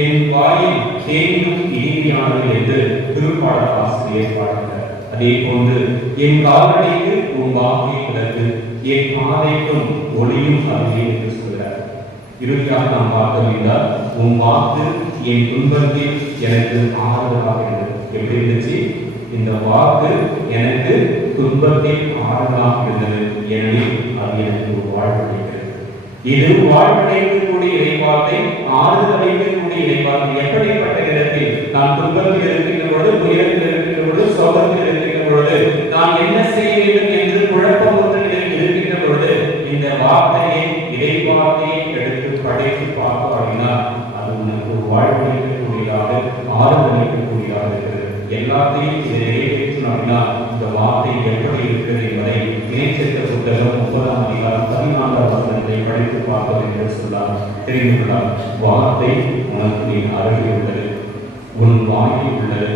என் வாயில் தேனும் இனிமையானவை என்று திருப்பாடல் ஆசிரியர் பாடுகிறார். அதே போன்று என் காலடிக்கு உன் வாக்கை விளக்கு, என் பாதைக்கும் ஒளியும் அறிவே என்று சொல்கிறார். இறுதியாக நாம் பார்த்தோம் என்றால் உன் வாக்கு என் துன்பத்தில் எனக்கு ஆறுதலாக இருந்தது. எப்படி இருந்துச்சு? இந்த வாக்கு எனக்கு துன்பத்தில் ஆறுதலாக இருந்தது, எனவே அது எனக்கு வாழ்வடைகிறது. இது வாழ்வடைக்கக்கூடிய இறைவார்த்தை, ஆறுதல் அளிக்கக்கூடிய இறைவார்த்தை. எப்படிப்பட்ட இடத்தில் நான் துன்பத்தில் இருக்கின்ற பொழுது, துயரத்தில் இருக்கின்ற பொழுது, சோகத்தில் இருக்கின்ற பொழுது, நான் என்ன செய்ய வேண்டும் என்று குழப்பம் இருக்கின்ற பொழுது இந்த வார்த்தையை, இறைவார்த்தையை எடுத்து படைத்து பார்க்க அப்படினால் அது உனக்கு வாழ்வளிக்கக்கூடியதாக, ஆறுதல் அளிக்கக்கூடியதாக இருக்கிறது. எல்லாத்தையும் இதை நிறைவேற்றணும் அப்படின்னா இந்த வார்த்தை எப்படி இருக்கிறது என்பதை இணைச்சேர்த்த புத்தகம் 9ஆம் அதிகாரம் 14ஆம் வசனத்தை படித்து பார்ப்போம் என்று சொன்னார். தெரிந்து கொண்டார். வார்த்தை உனக்கு நீ அருகில் உள்ளது, உன் வாயில் உள்ளது,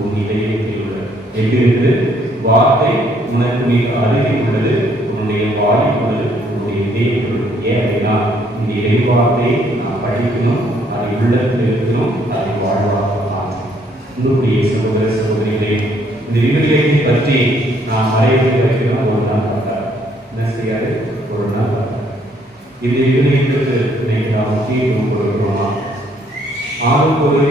உன் இதயத்தில் உள்ளது. எங்கிருந்து? வார்த்தை உனக்கு நீ அருகில் உள்ளது, உன்னுடைய வாயில் உள்ளது, உன்னுடைய இதயத்தில் உள்ளது. ஏன் அப்படின்னா இந்த இறைவார்த்தையை நான் படிக்கணும், அதை உள்ளத்தில் இருக்கணும், அதை வாழ்வாக உங்களுடைய சகோதர சகோதரிகளே, இந்த விவிலியத்தை பற்றி நாம் மறைவு வைக்கிறோம். ஒரு நாள் பார்த்தார் என்ன செய்யாது, ஒரு நாள் பார்த்தார். இந்த விவிலியத்திற்கு இன்னைக்கு நாம் முக்கியத்துவம் கொடுக்கிறோமா? ஆளுக்கு ஒரு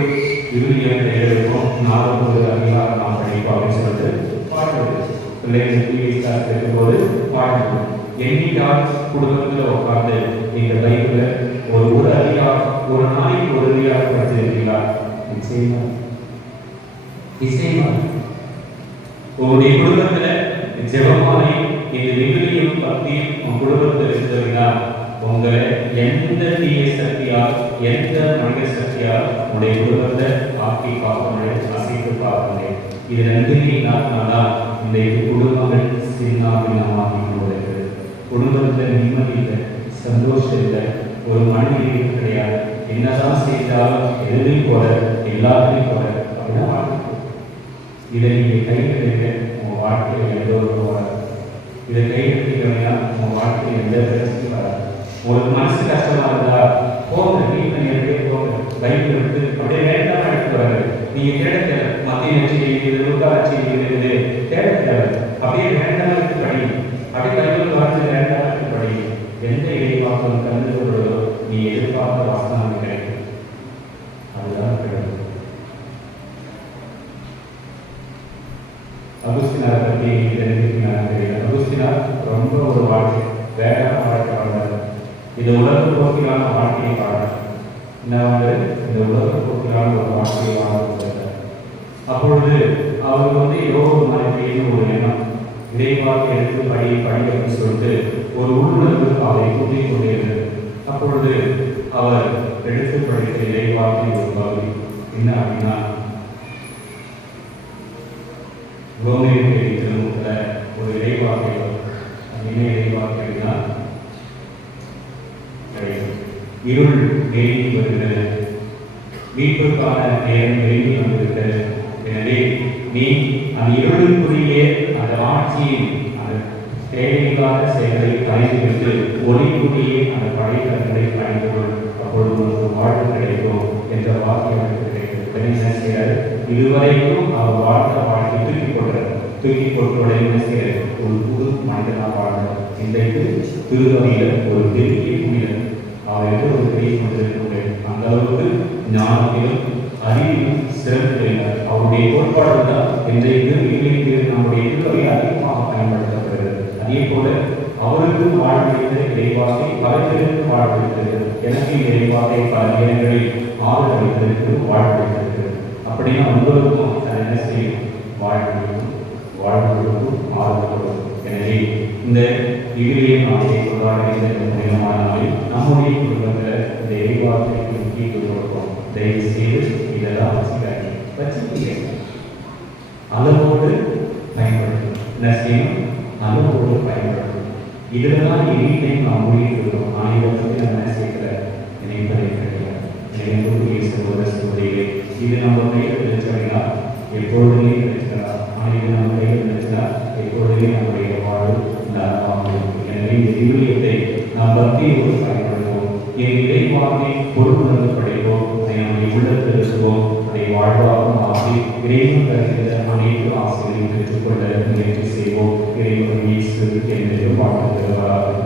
விவிலியத்தை எழுதுவோம், நாளுக்கு ஒரு அதிகாரம் நாம் படிப்போம் அப்படின்னு சொல்லிட்டு பாடுறது. பிள்ளைகளுக்கு இருக்கும்போது பாடுறது. என்னைக்கால் குடும்பத்தில் உட்கார்ந்து நீங்கள் லைஃப்ல ஒரு அதிகாரம், ஒரு நாளைக்கு ஒரு அதிகாரம் படிச்சிருக்கீங்களா? நிச்சயமா உங்களுடைய குடும்பத்துல ஜெபமாலை இந்த விவிலியம் பற்றி உங்க குடும்பத்தில் இருக்கிறீங்கன்னா உங்களை எந்த தீய சக்தியால், எந்த மனித சக்தியால் உங்களுடைய குடும்பத்தை ஆக்கி பார்க்க, அசைத்து பார்க்க. இது ரெண்டுமே இல்லாதனால்தான் இந்த குடும்பங்கள் சின்னாபின்னமாகி கொண்டிருக்கிறது. குடும்பத்தில் நிம்மதி இல்லை, சந்தோஷம் இல்லை, ஒரு மனிதனே கிடையாது. என்னதான் செய்தாலும் எதுலையும் போல, எல்லாத்துலையும் போல அப்படின்னா இதை நீங்கள் கைவிடுங்க, உங்கள் வாழ்க்கையில் எந்த ஒரு வராது. இதை கைவிட்டீங்கன்னா உங்கள் வாழ்க்கையில் எந்த பிரச்சனையும் வராது. உங்களுக்கு மனசு கஷ்டமாக இருந்தா போங்க, வீட்டில் நேரடியாக போங்க, பைக்கில் எடுத்து அப்படியே வேண்டாம் எடுத்து வராது. நீங்கள் தேட தேவை, மத்திய வச்சு இருக்குது, உட்காராட்சி இருக்குது, தேட தேவை. அப்படியே வேண்டாம் எடுத்து படி, அப்படியே கையில் வாழ்ந்து வேண்டாம் எடுத்து படி. எந்த இடைவாக்கம் கண்டு கொள்வதோ நீ எதிர்பார்த்த வாசனம் கிடைக்கும், அதுதான் கிடைக்கும். அகுஸ்தினாரை பற்றி தெரிஞ்சுக்கலாம் தெரியல. அகுஸ்தினார் ரொம்ப ஒரு வாழ்க்கை, வேகமான வாழ்க்கை வாழ்ந்தார். இந்த உலக போக்கிலான வாழ்க்கையை வாழார். இந்த உலக போக்கிலான ஒரு வாழ்க்கையை வாழ்ந்தார். அப்பொழுது அவருக்கு யோக மனைவியின் ஒரு எண்ணம், இறைவாக்கை எடுத்து படிக்கணும்னு சொல்லிட்டு ஒரு உள்ளுணர்வு அவரை கூட்டிக் கொண்டிருந்தது. அப்பொழுது அவர் எடுத்து படித்த இறைவாக்கின் ஒரு பகுதி என்ன அப்படின்னா, ரோமேயர் திருமுகத்தில் ஒரு இறைவாக்கை என்ன இறைவாக்கைனா, இருள் நெருங்கி வருகிறது, மீட்புக்கான நேரம் நெருங்கி வந்திருக்கிறது. எனவே நீ அந்த இருளுக்குரிய அந்த ஆட்சியின் அந்த தேவையில்லாத செயல்களை கலைந்துவிட்டு ஒளிக்குரிய அந்த படைத்தங்களை கலைந்துகொள், அப்பொழுது உனக்கு வாழ்வு கிடைக்கும் என்ற வாக்கியம் கிடைக்கிறது. இதுவரைக்கும் அவர் வாழ்ந்த வாழ்க்கை தூக்கி போட்டு என்ன செய்யறது, ஒரு புது மனிதனாக வாழ்ந்தார். இன்றைக்கு திருவகையில் ஒரு பெரிய புனிதர், அவர் எந்த ஒரு பெரிய மனிதர், அந்த அளவுக்கு ஞானத்திலும் அறிவிலும் சிறப்பில்லை. அவருடைய கோட்பாடு தான் இன்றைக்கு நம்முடைய திருவகை அதிகமாக பயன்படுத்தப்படுகிறது. அதே போல அவருக்கு வாழ்வித்த இறைவாக்கை பலருக்கு வாழ்வித்தது. எனக்கு இறைவாக்கை பல நேரங்களில் ஆதரவளித்ததற்கு வாழ்வித்திருக்கிறது. அப்படின்னா உங்களுக்கும் என்ன செய்யும், வாழ்வுக்கும் ஆதரவு. எனவே இந்த விவிலியம் நாளை கொண்டாடுகின்ற இந்த புனிதமான நாளில் நம்முடைய குடும்பத்தில் இந்த இறைவாக்கைக்கு முக்கியத்துவம் கொடுப்போம். தயவு செய்து இதெல்லாம் வச்சுக்கீங்க, அளவோடு பயன்படுத்தணும். என்ன செய்யணும், அளவோடு பயன்படுத்தணும். இதில் தான் எண்ணிக்கையும் நாம் முடிக்கிறோம். ஆயிரத்துக்கு நம்ம என்ன செய்யல நினைப்பதை கிடையாது. நினைவுடைய சகோதர சகோதரிகளே, இது நம்ம கையில் நினைச்சா எப்பொழுதுமே நினைச்சிடலாம். ஆனால் இது நம்ம கையில் நினைச்சா எப்பொழுதுமே நம்முடைய வாழ்வு நலமாக இருக்கும். எனவே இந்த விவிலியத்தை நாம் பக்தியோடு பயன்படுத்துவோம். என் இறைவாக்கை பொறுப்புணர்வு படைப்போம். அதை நம்முடைய உள்ளத்தில் இருக்குவோம். அதை வாழ்வாகவும் ஆகி இறைவன் தருகின்ற அனைத்து ஆசைகளையும் பெற்றுக்கொள்ள முயற்சி செய்வோம். இறைவன் இயேசு என்று வாழ்த்துகிறார்.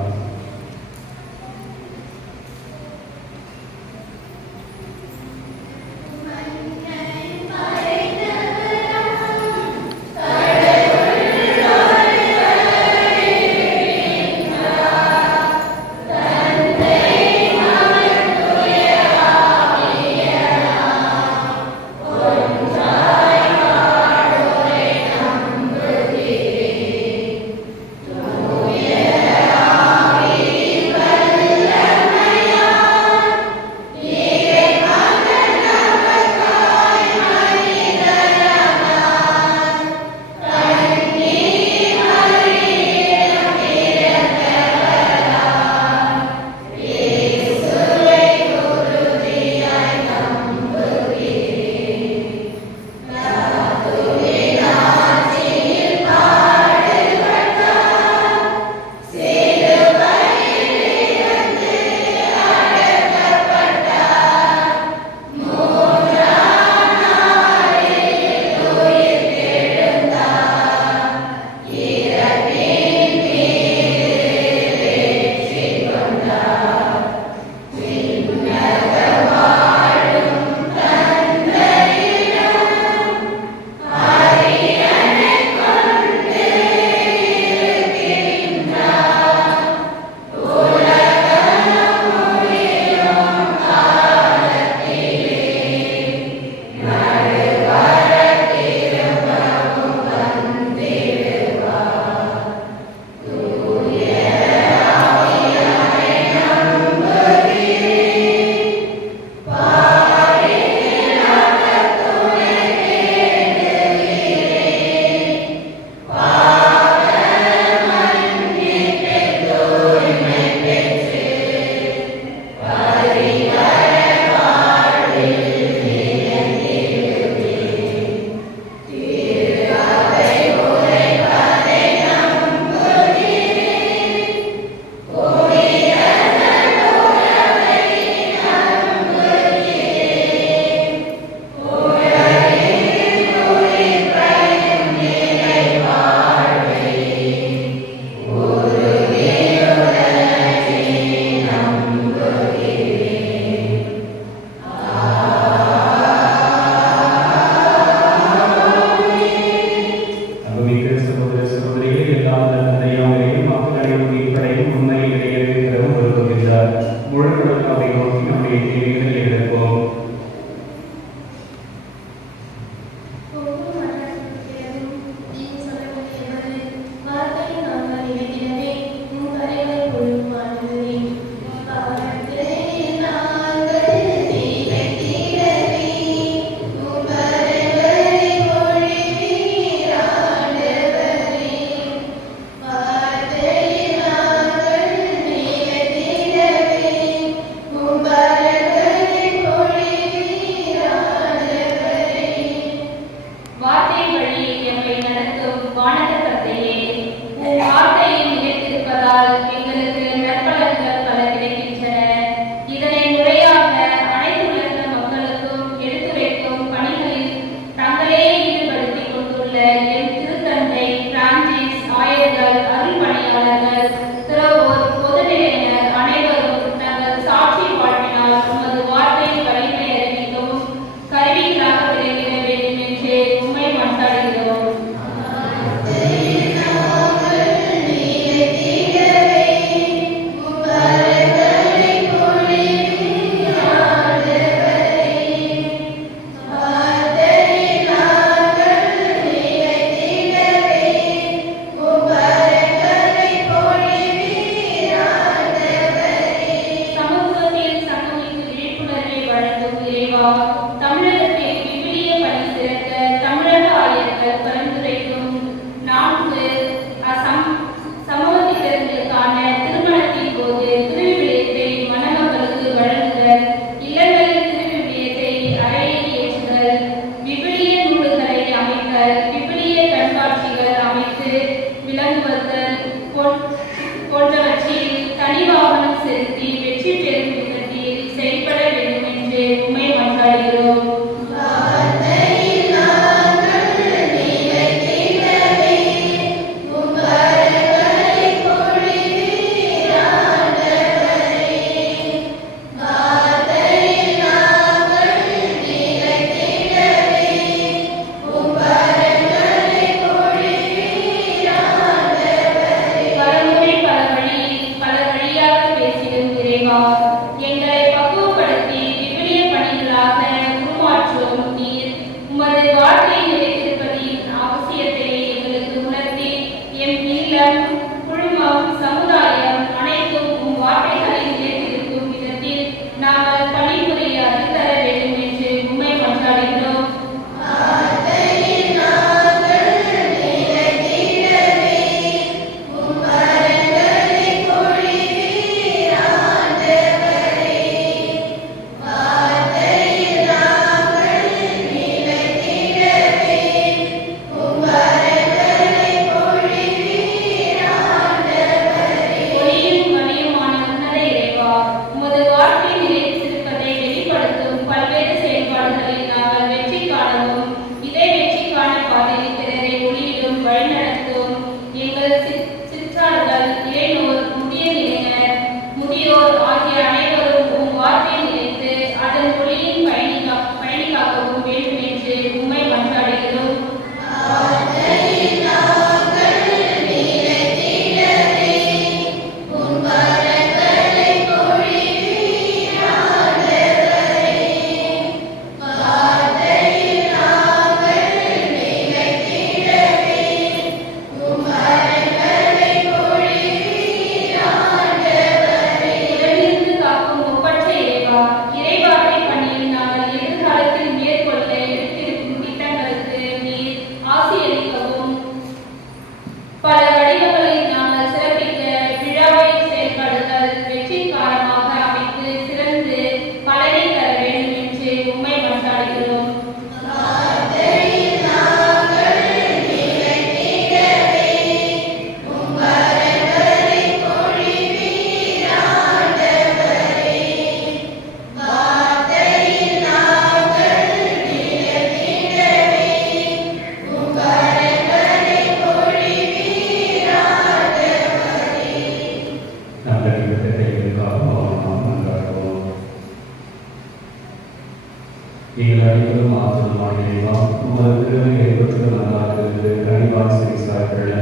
நீங்கள் அனைவரும் ஆசிரியமான இறைவா, உமது திருமையை பெற்று நல்லாகிறது கனிவாய் சிறிசார்கள்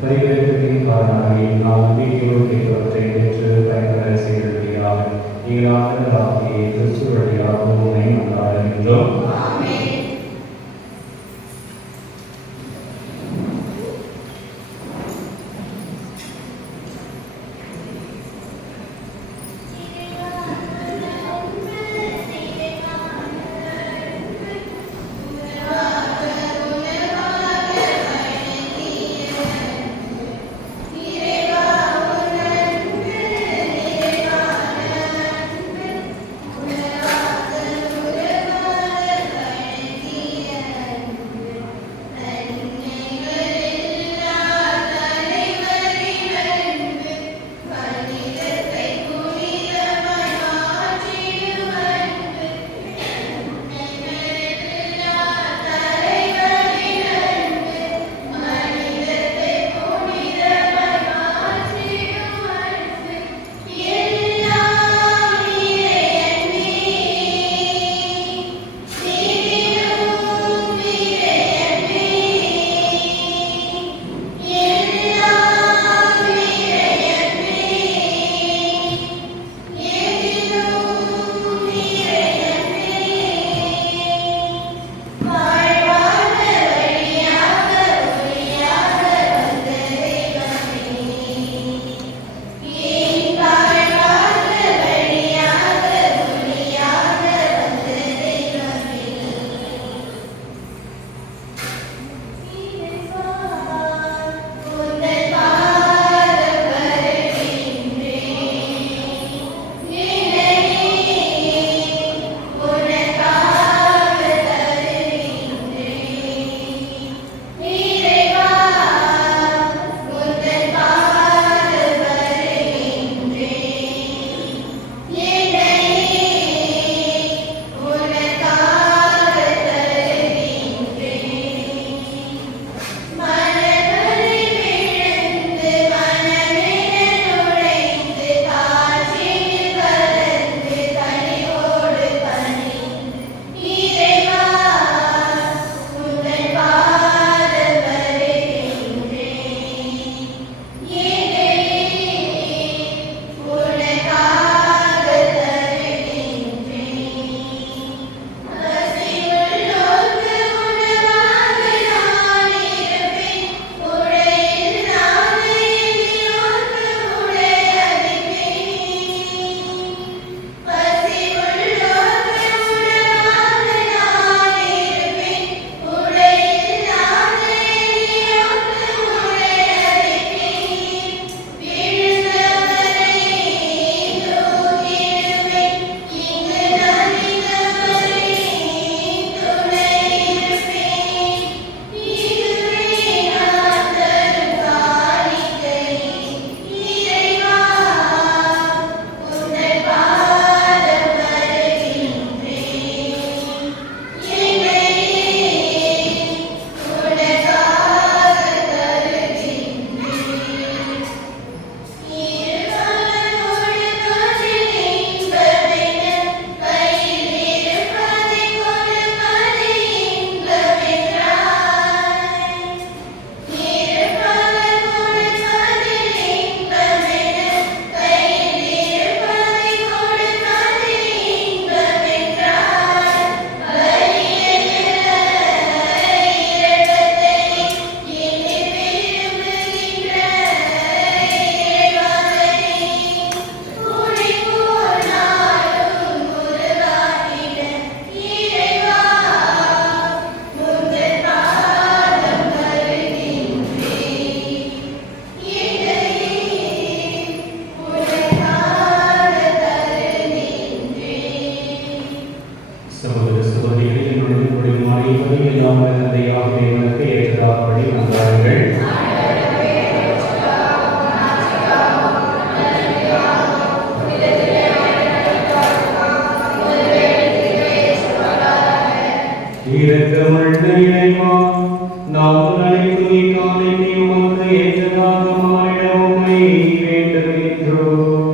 பரிவர்த்தத்தின் காரணமாக நாம் வீட்டிலோடு கேட்பவற்றை பெற்று பயன்பெற செய்திருக்கிறார். நீங்கள் ஆனந்தராகிய கிறிஸ்து வழியாக உண்மை நல்லாடுகின்றோம். எல்லாம் தந்தையாக தேவனுக்கு ஏற்றதாகபடி வந்தார்கள். இரக்கமுள்ள இறைவா, நாங்கள் அனைத்தும் இக்காலத்தை உமக்கு ஏற்றதாக மாறிட உம்மை வேண்டுகின்றோம்.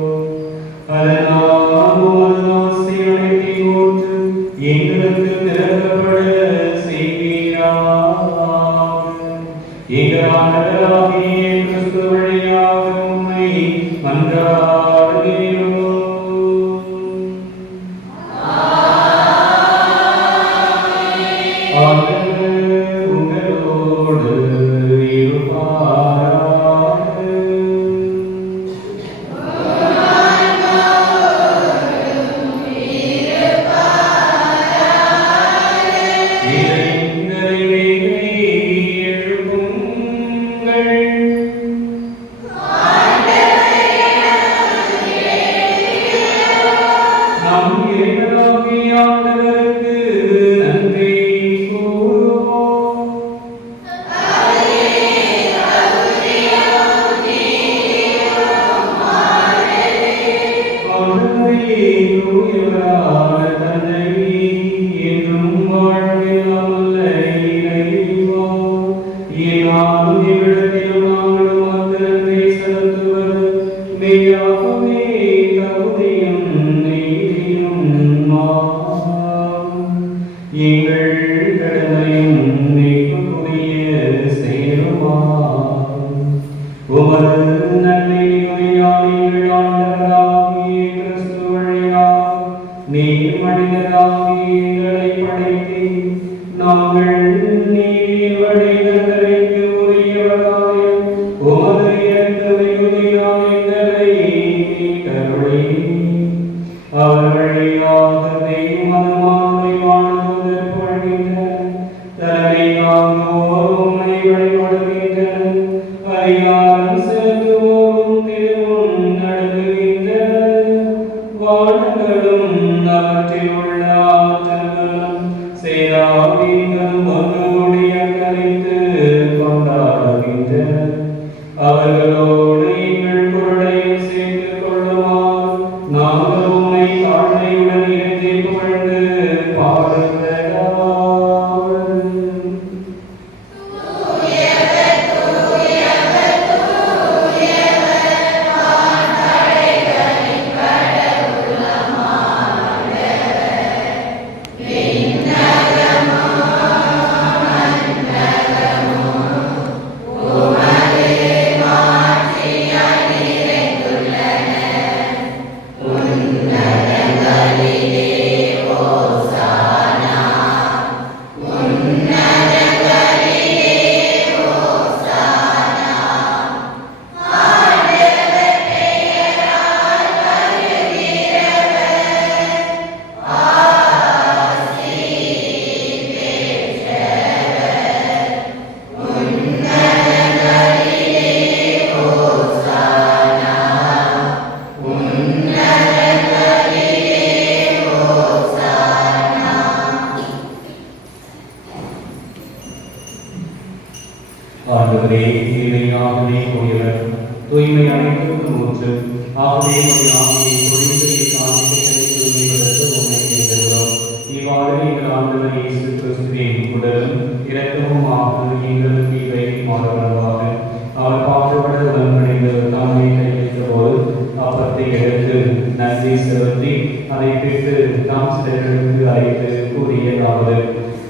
அதனால் உமது ஆசை அனைத்தையும் ஊற்று எங்களுக்கு திறக்கப்பட செய்வீராக. எங்கள் ஆண்டவராகிய கிறிஸ்து வழியாக உம்மை மன்றாடுகிறோம்.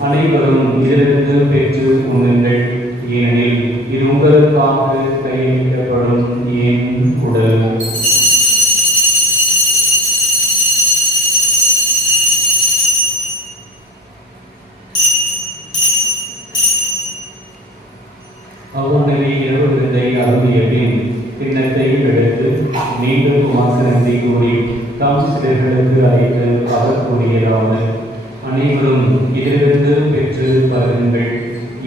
அனைவரும் இதிலிருந்து பெற்று உண்ணுங்கள், ஏனெனில் இது உங்களுக்காக கையளிக்கப்படும் என் உடல். அவ்வுடனே இரவு விருந்தை அருந்திய பின் கிண்ணத்தை எடுத்து மீண்டும் நன்றி கூறி தாம் சிலர்களுக்கு அழைத்து அவர் கூறியதாவது: அனைவரும் இதிலிருந்து பெற்று பருகுங்கள்,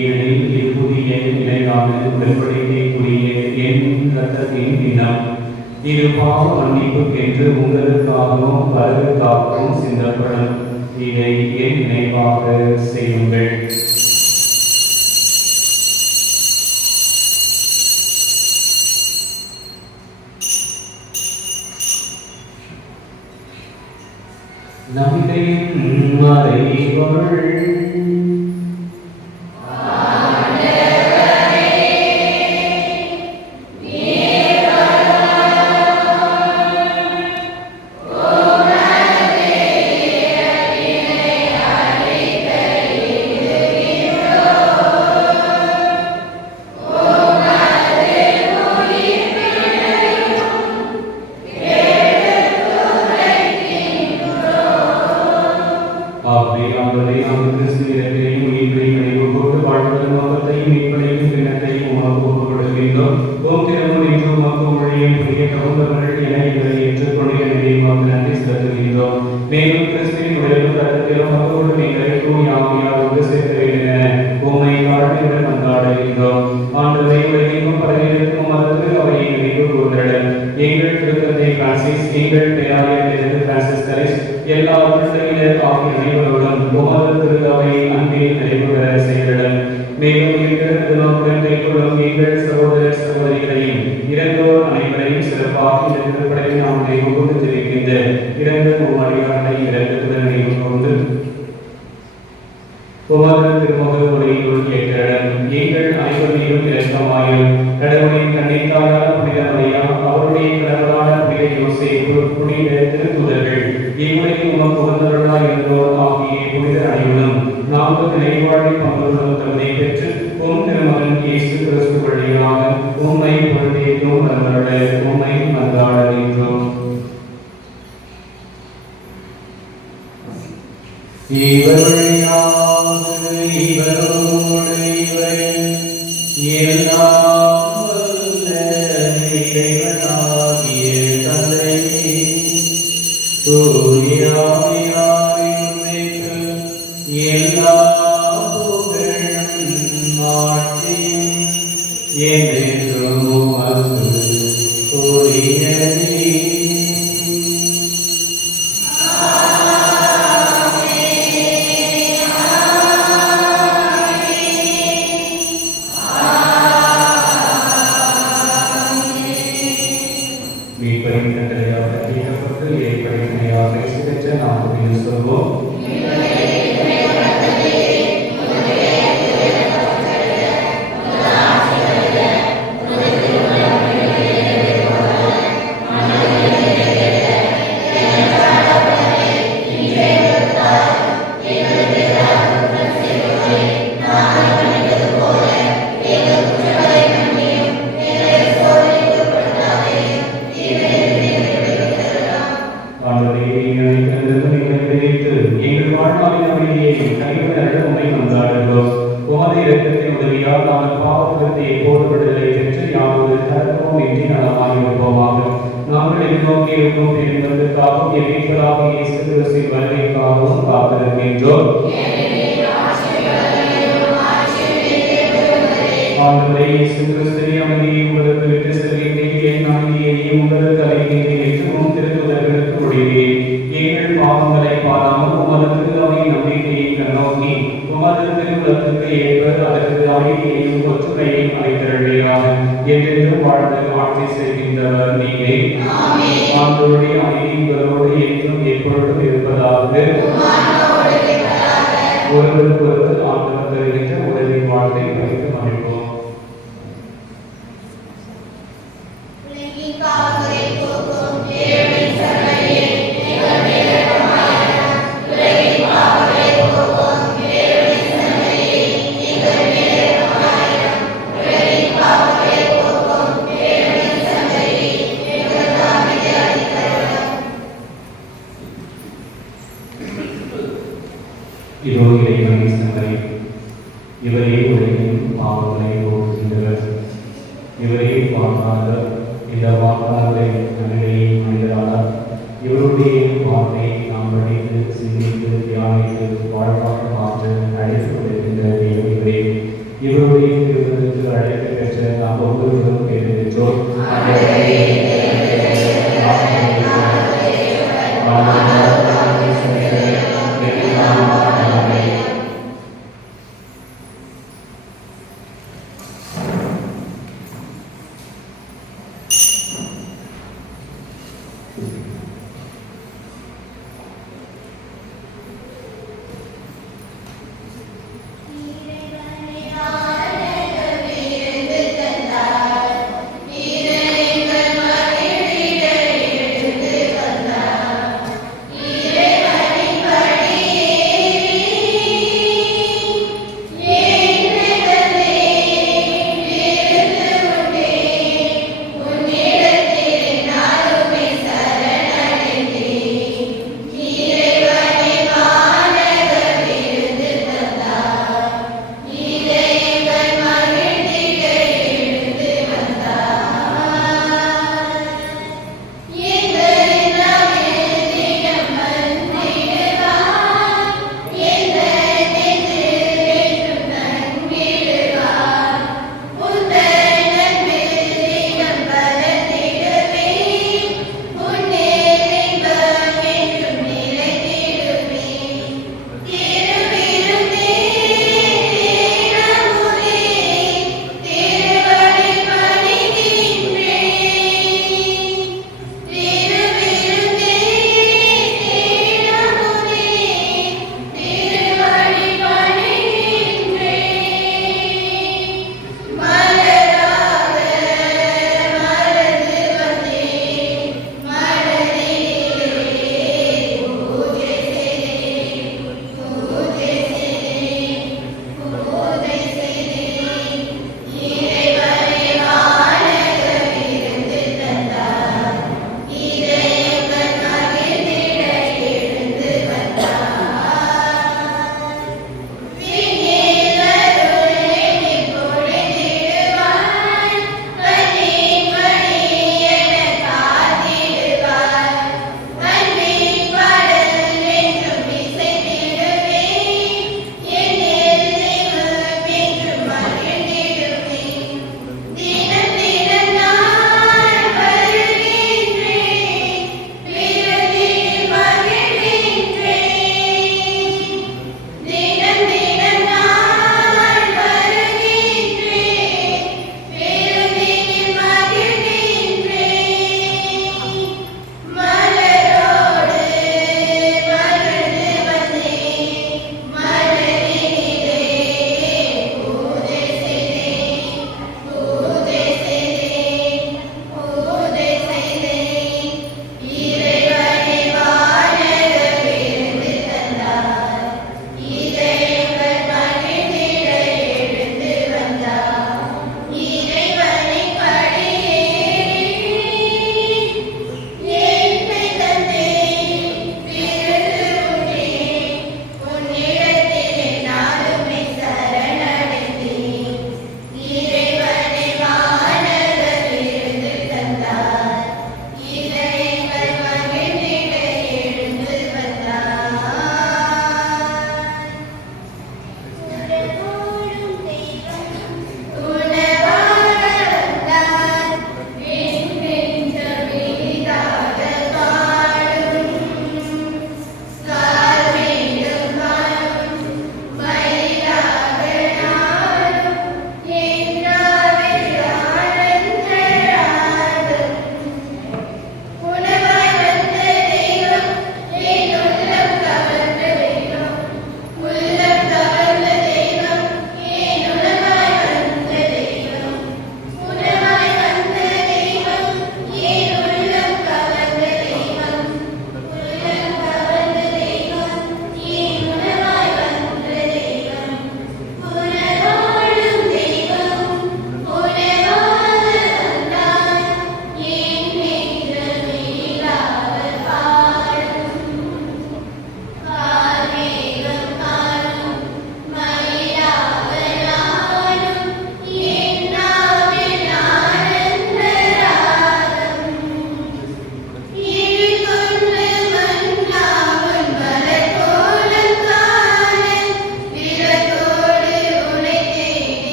ஏனெனில் இது புதிய நிலையான உடன்படிக்கைக்குரிய என் இரத்தத்தின் தினம். இது பாவ மன்னிப்புக்கென்று உங்களுக்காகவும் பலருக்காகவும் சிந்தப்படும். இதை என் நினைவாக செய்யுங்கள். மறைபொருள்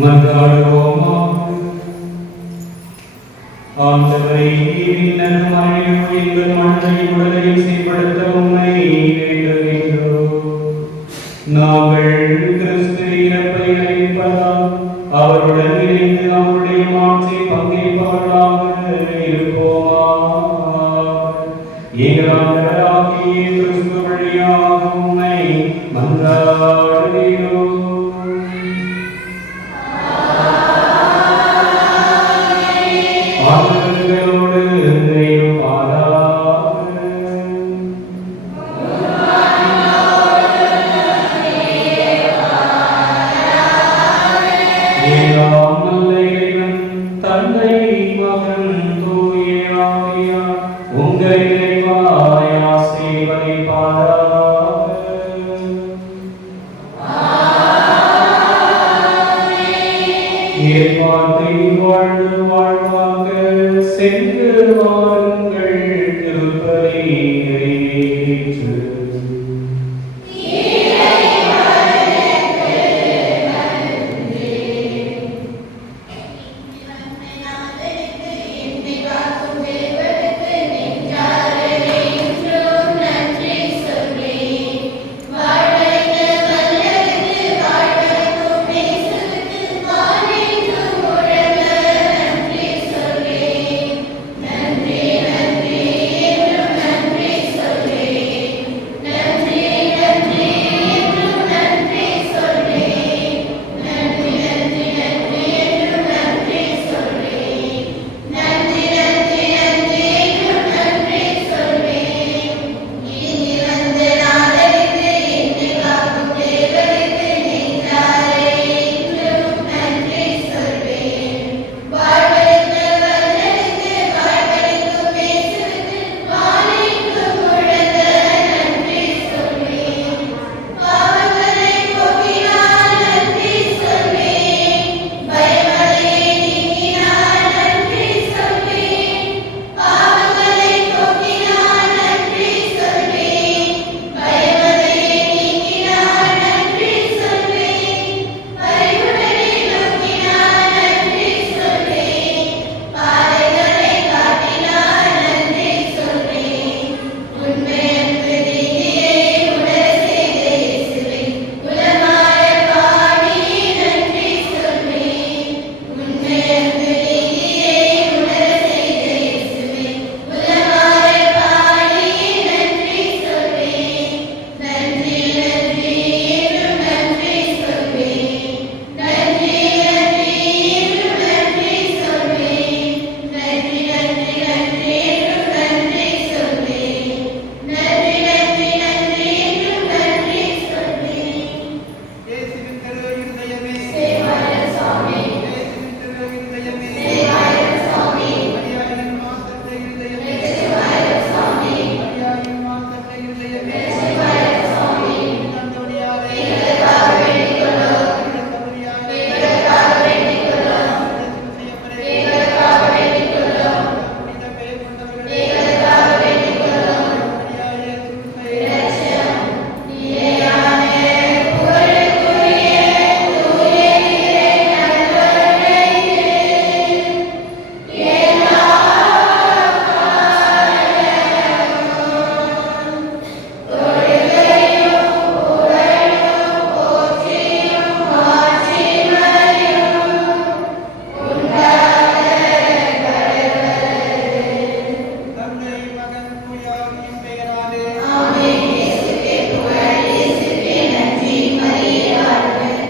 மன்றாடுவோமாக. ஆண்டவரே, விண்ணக மறைவு எங்கள் மனதையும் உடலையும் சீர்படுத்த உம்மை வேண்டுகின்றோம். நாங்கள் கிறிஸ்து இறப்பை அறிவிப்பதால் அவருடன் இணைந்து அவருடைய மாட்சி பங்கேற்பவர்களாக இருப்போமாக. எங்கள் ஆண்டவராகிய கிறிஸ்து வழியாக உம்மை மன்றாடுகிறோம்.